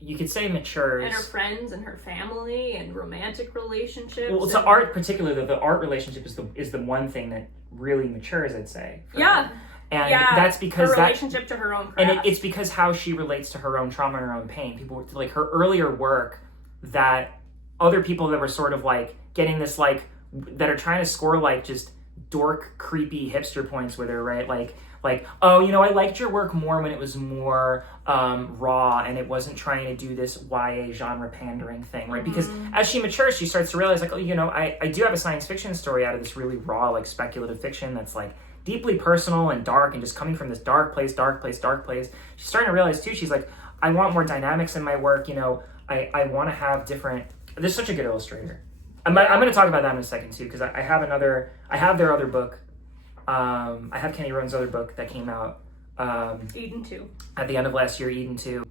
you could say, matures. And her friends and her family and romantic relationships. Well, to art particularly, the art relationship is the one thing that really matures, I'd say. Yeah. Her. And that's because her relationship to her own craft. And it's because how she relates to her own trauma and her own pain. People, like her earlier work, that other people that were sort of like getting this like, that are trying to score like just dork, creepy hipster points with her, right? Like, oh, you know, I liked your work more when it was more raw and it wasn't trying to do this YA genre pandering thing, right? Because as she matures, she starts to realize, like, oh, you know, I do have a science fiction story out of this really raw, like, speculative fiction that's, like, deeply personal and dark and just coming from this dark place. She's starting to realize, too, she's like, I want more dynamics in my work, you know, I want to have different... There's such a good illustrator. I'm going to talk about that in a second, too, because I have their other book. I have Kenny Rowan's other book that came out Eden 2 at the end of last year, Eden 2.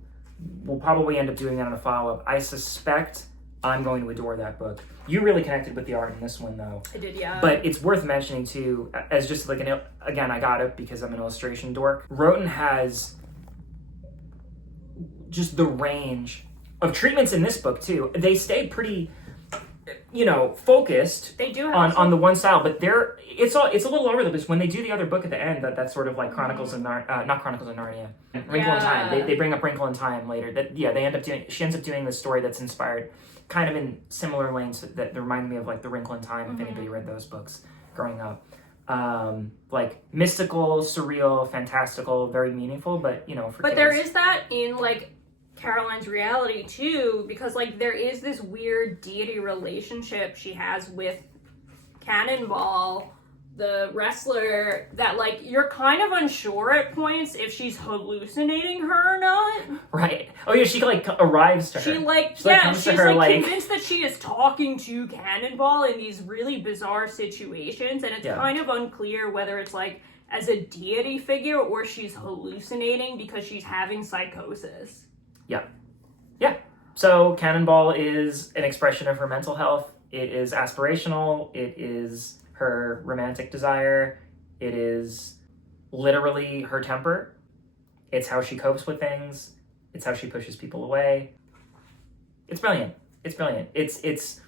We'll probably end up doing that on a follow-up. I suspect I'm going to adore that book. You really connected with the art in this one, though. I did, yeah. But it's worth mentioning, too, as just like again, I got it because I'm an illustration dork. Rowan has just the range of treatments in this book, too. They stay pretty... you know, focused. They do have on the one style, but it's a little over the place when they do the other book at the end. That's sort of like Chronicles of not Chronicles of Narnia, Wrinkle in Time. They bring up Wrinkle in Time later. She ends up doing this story that's inspired, kind of in similar lanes that remind me of like the Wrinkle in Time. If anybody read those books growing up, like mystical, surreal, fantastical, very meaningful, but you know, for kids. There is that in like Caroline's reality too, because like there is this weird deity relationship she has with Cannonball, the wrestler, that like you're kind of unsure at points if she's hallucinating her or not. Right. Oh yeah, she like arrives to her. She's like convinced that she is talking to Cannonball in these really bizarre situations, and it's kind of unclear whether it's like as a deity figure or she's hallucinating because she's having psychosis. Yeah. So Cannonball is an expression of her mental health. It is aspirational. It is her romantic desire. It is literally her temper. It's how she copes with things. It's how she pushes people away. It's brilliant. It's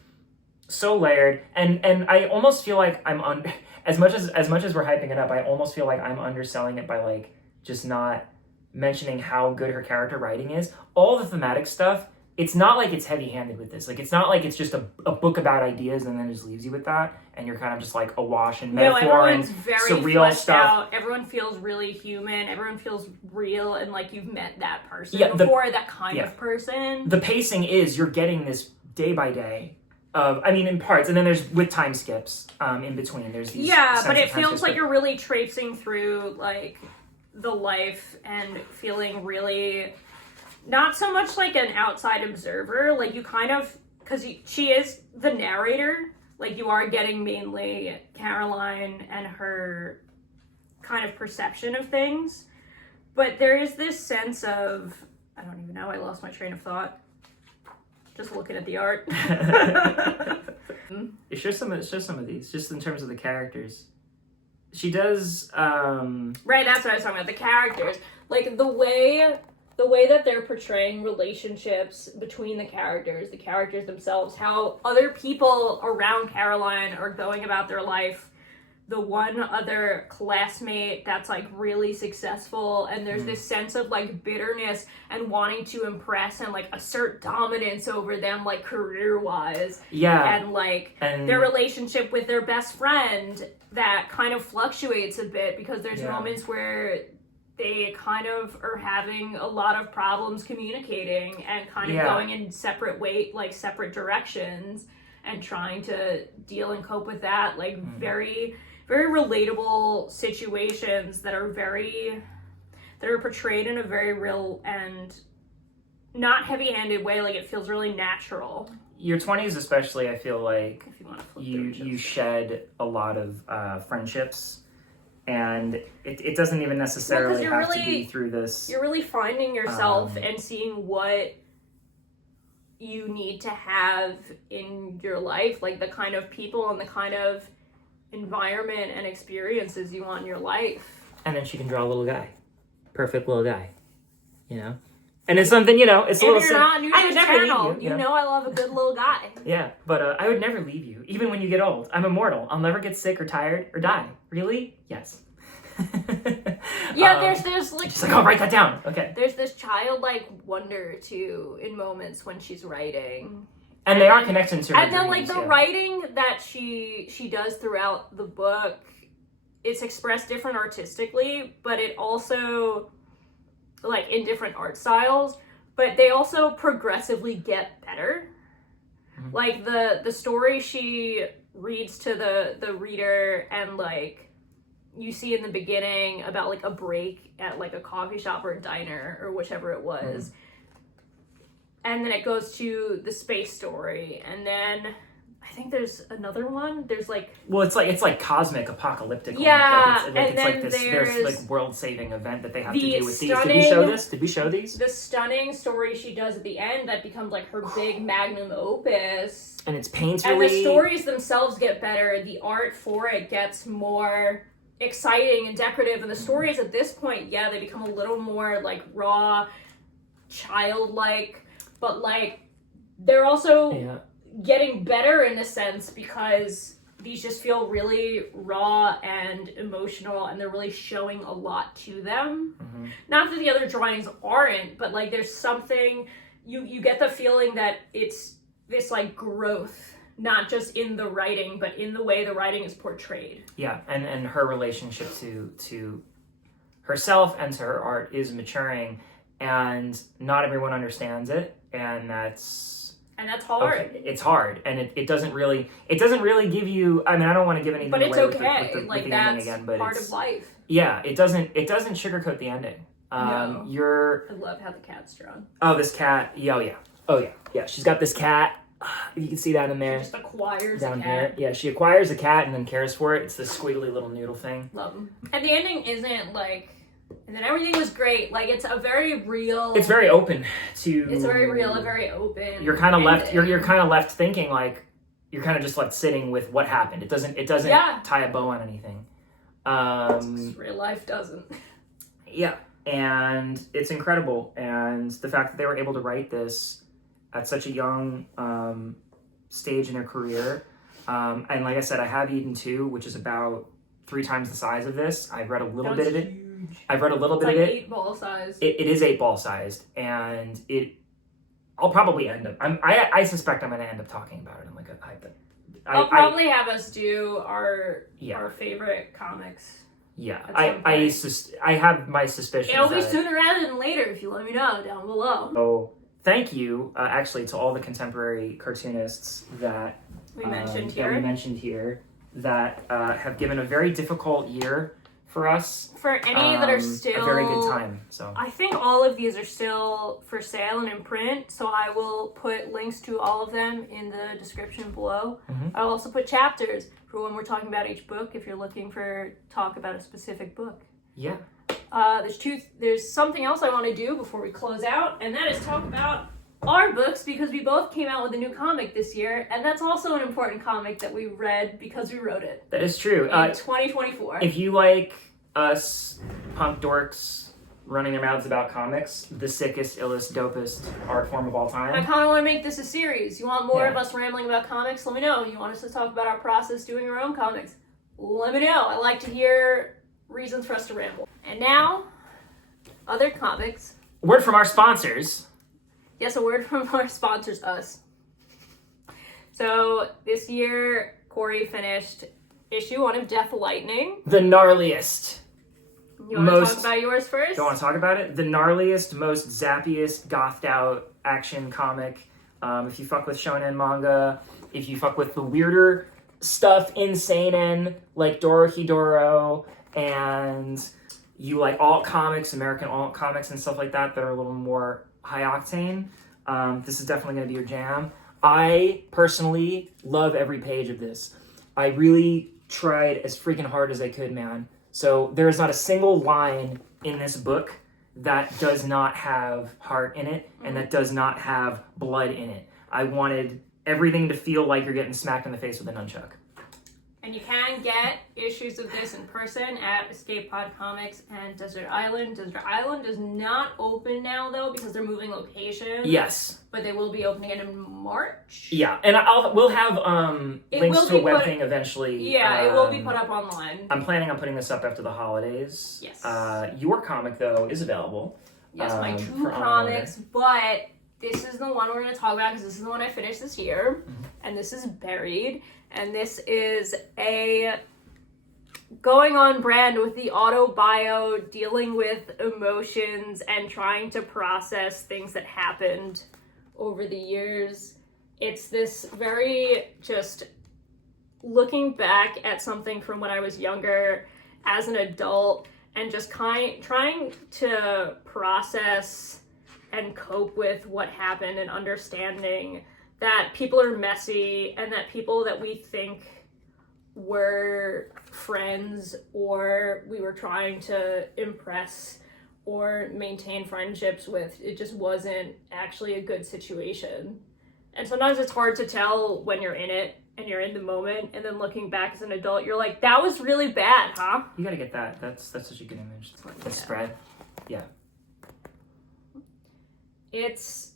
so layered. And I almost feel like I'm as much as we're hyping it up, I almost feel like I'm underselling it by like just not mentioning how good her character writing is. All the thematic stuff, it's not like it's heavy-handed with this. Like, it's not like it's just a book about ideas and then just leaves you with that, and you're kind of just like awash in metaphor and surreal stuff. Out. Everyone feels really human. Everyone feels real, and like you've met that person before, that kind of person. The pacing is, you're getting this day by day of, I mean, in parts, and then there's with time skips in between. There's these but it feels like you're really traipsing through like the life and feeling really not so much like an outside observer, like you kind of, because she is the narrator, like you are getting mainly Caroline and her kind of perception of things, but there is this sense of, I don't even know, I lost my train of thought just looking at the art. It's just some of these, just in terms of the characters. She does... Right, that's what I was talking about, the characters. Like, the way the way that they're portraying relationships between the characters themselves, how other people around Caroline are going about their life. The one other classmate that's like really successful, and there's this sense of like bitterness and wanting to impress and like assert dominance over them, like career-wise. Yeah. And like their relationship with their best friend that kind of fluctuates a bit, because there's moments where they kind of are having a lot of problems communicating and kind of going in separate directions and trying to deal and cope with that. Like very, very relatable situations that are portrayed in a very real and not heavy-handed way. Like, it feels really natural. Your 20s especially, I feel like if you want to flip you shed a lot of friendships, and it doesn't even necessarily have to be through this. You're really finding yourself and seeing what you need to have in your life, like the kind of people and the kind of environment and experiences you want in your life. And then she can draw a little guy. Perfect little guy. You know? And it's something, you know, it's a little... If you're not new to this channel, you know I love a good little guy. Yeah, but I would never leave you, even when you get old. I'm immortal. I'll never get sick or tired or die. Really? Yes. Yeah, there's like... She's like, oh, write that down. Okay. There's this childlike wonder, too, in moments when she's writing. And they are connecting to her And then, dreams, like, the writing that she does throughout the book, it's expressed different artistically, but it also... like in different art styles, but they also progressively get better. Mm-hmm. Like the story she reads to the reader, and like you see in the beginning about like a break at like a coffee shop or a diner or whichever it was. And then it goes to the space story, and then I think there's another one. There's like... Well, it's like cosmic, apocalyptic. Yeah, it's then like there's like world-saving event that they have to do with these. Did we show this? Did we show these? The stunning story she does at the end that becomes like her big magnum opus. And it's painfully... And the stories themselves get better. The art for it gets more exciting and decorative. And the stories at this point, they become a little more like raw, childlike, but like they're also... Yeah. Getting better in a sense, because these just feel really raw and emotional, and they're really showing a lot to them. Mm-hmm. Not that the other drawings aren't, but like there's something, you get the feeling that it's this like growth, not just in the writing, but in the way the writing is portrayed. Yeah, and her relationship to herself and to her art is maturing, and not everyone understands it, and that's hard. Okay. It's hard, and it doesn't really give you. I mean, I don't want to give anything away. But it's okay. With the like that's again, but part of life. Yeah, it doesn't sugarcoat the ending. No. I love how the cat's drawn. Oh, this cat. Yeah. She's got this cat. You can see that in there. She just acquires down a cat. Here. Yeah, she acquires a cat and then cares for it. It's this squiggly little noodle thing. Love them. And the ending isn't like. And then everything was great. Like, it's a very real... It's very open to... It's very real and very open. You're kind of left... You're kind of left thinking, like... You're kind of just left sitting with what happened. It doesn't tie a bow on anything. Real life doesn't. Yeah. And it's incredible. And the fact that they were able to write this at such a young stage in their career. And like I said, I have Eden 2, which is about 3 times the size of this. I've read a little bit of it. I've read a little bit of it. 8-ball sized. It is 8-ball sized, and I'll probably end up. I suspect I'm going to end up talking about it in like a. I'll probably have us do our favorite comics. Yeah, I have my suspicions. It'll be sooner rather than later if you let me know down below. So thank you, actually, to all the contemporary cartoonists that we mentioned here that have given a very difficult year for us. For any that are still... A very good time, so. I think all of these are still for sale and in print, so I will put links to all of them in the description below. Mm-hmm. I'll also put chapters for when we're talking about each book, if you're looking for talk about a specific book. Yeah. There's something else I want to do before we close out, and that is talk about our books, because we both came out with a new comic this year, and that's also an important comic that we read because we wrote it. That is true. In 2024. If you like us punk dorks running their mouths about comics, the sickest, illest, dopest art form of all time. I kind of want to make this a series. You want more Yeah. of us rambling about comics? Let me know. You want us to talk about our process doing our own comics? Let me know. I like to hear reasons for us to ramble. And now, other comics. Word from our sponsors. Yes, a word from our sponsors, us. So this year, Corey finished issue 1 of Death Lightning. The gnarliest. You want to talk about yours first? Don't want to talk about it? The gnarliest, most zappiest, gothed out action comic. If you fuck with shonen manga, if you fuck with the weirder stuff in seinen, like Dorohedoro, and you like alt comics, American alt comics and stuff like that are a little more high octane, this is definitely going to be your jam. I personally love every page of this. I really tried as freaking hard as I could, man. So there is not a single line in this book that does not have heart in it and that does not have blood in it. I wanted everything to feel like you're getting smacked in the face with a nunchuck. And you can get issues of this in person at Escape Pod Comics and Desert Island. Desert Island is not open now, though, because they're moving location. Yes. But they will be opening it in March. Yeah, and we'll have links to a web thing eventually. Yeah, it will be put up online. I'm planning on putting this up after the holidays. Yes. Your comic, though, is available. Yes, my two comics, but this is the one we're going to talk about because this is the one I finished this year, and this is Buried, and this is a going on brand with the auto-bio, dealing with emotions and trying to process things that happened over the years. It's this very just looking back at something from when I was younger as an adult and just trying to process and cope with what happened and understanding that people are messy and that people that we think were friends or we were trying to impress or maintain friendships with, it just wasn't actually a good situation. And sometimes it's hard to tell when you're in it and you're in the moment, and then looking back as an adult, you're like, that was really bad, huh? You gotta get that. That's such a good image. The spread. Yeah. It's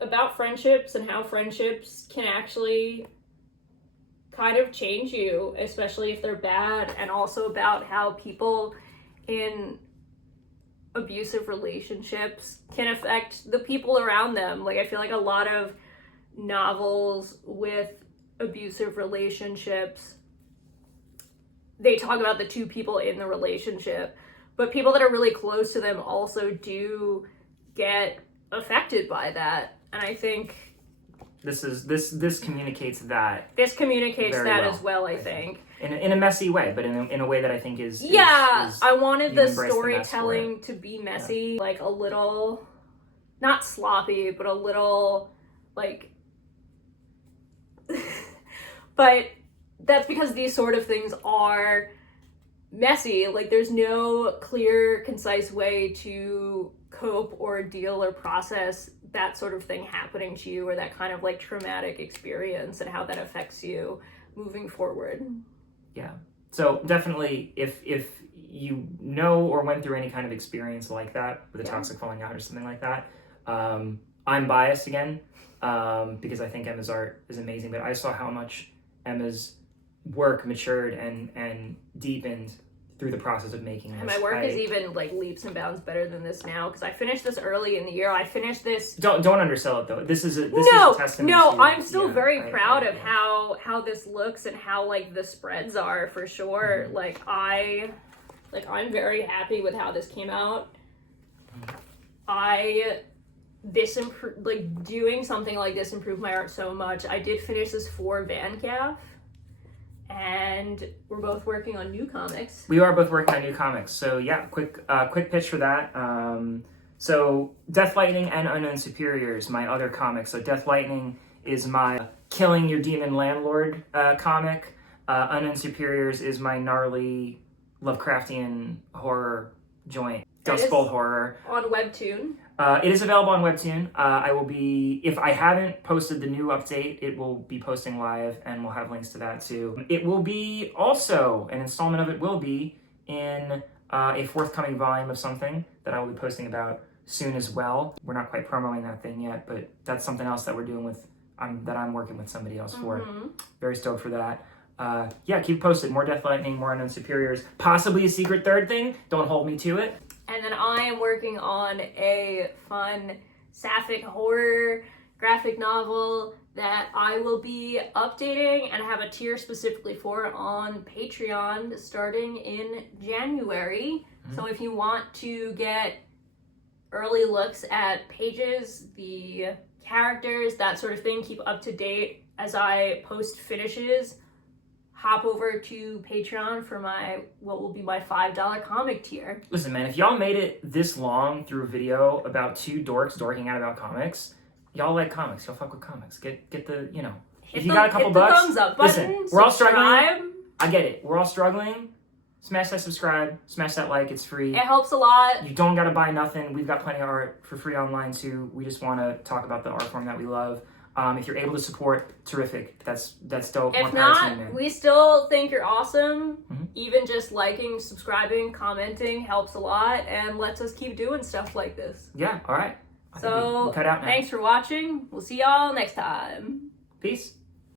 about friendships and how friendships can actually kind of change you, especially if they're bad, and also about how people in abusive relationships can affect the people around them. Like, I feel like a lot of novels with abusive relationships, they talk about the two people in the relationship, but people that are really close to them also do get affected by that. And I think this communicates that. This communicates that well, as well, I think. In a messy way, but in a way that I think is I wanted the embrace the storytelling to be messy, like a little, not sloppy, but a little, like, but that's because these sort of things are messy. Like, there's no clear, concise way to cope or deal or process that sort of thing happening to you, or that kind of like traumatic experience and how that affects you moving forward. Yeah. So definitely, if you know or went through any kind of experience like that with a toxic falling out or something like that, I'm biased again because I think Emma's art is amazing, but I saw how much Emma's work matured and deepened through the process of making this. And my work is even like leaps and bounds better than this now, because I finished this early in the year. I finished this. Don't undersell it though. This is a testament. No, to, I'm still very proud of how this looks and how like the spreads are for sure. Mm-hmm. I'm very happy with how this came out. Doing something like this improved my art so much. I did finish this for VanCaf. And we're both working on new comics. We are both working on new comics. So yeah, quick pitch for that. So Death Lightning and Unknown Superiors, my other comics. So Death Lightning is my killing your demon landlord comic. Unknown Superiors is my gnarly Lovecraftian horror joint. Dust Bowl horror. On Webtoon. It is available on Webtoon. I will be, if I haven't posted the new update, it will be posting live, and we'll have links to that too. It will be also, an installment of it will be in a forthcoming volume of something that I will be posting about soon as well. We're not quite promoting that thing yet, but that's something else that we're doing with, that I'm working with somebody else for. Very stoked for that. Yeah, keep posted. More Death Lightning, more Unknown Superiors, possibly a secret third thing. Don't hold me to it. And then I am working on a fun sapphic horror graphic novel that I will be updating and have a tier specifically for on Patreon starting in January. So if you want to get early looks at pages, the characters, that sort of thing, keep up to date as I post finishes, hop over to Patreon for what will be my $5 comic tier. Listen, man, if y'all made it this long through a video about two dorks dorking out about comics, y'all like comics. Y'all fuck with comics. Get the, you know, if you got a couple bucks, thumbs up button, listen, we're all struggling. Subscribe. I get it. We're all struggling. Smash that subscribe. Smash that like. It's free. It helps a lot. You don't got to buy nothing. We've got plenty of art for free online too. We just want to talk about the art form that we love. If you're able to support, terrific. That's dope. If not, we still think you're awesome. Even just liking, subscribing, commenting helps a lot and lets us keep doing stuff like this. Yeah, all right. So, we'll cut out now. Thanks for watching. We'll see y'all next time. Peace.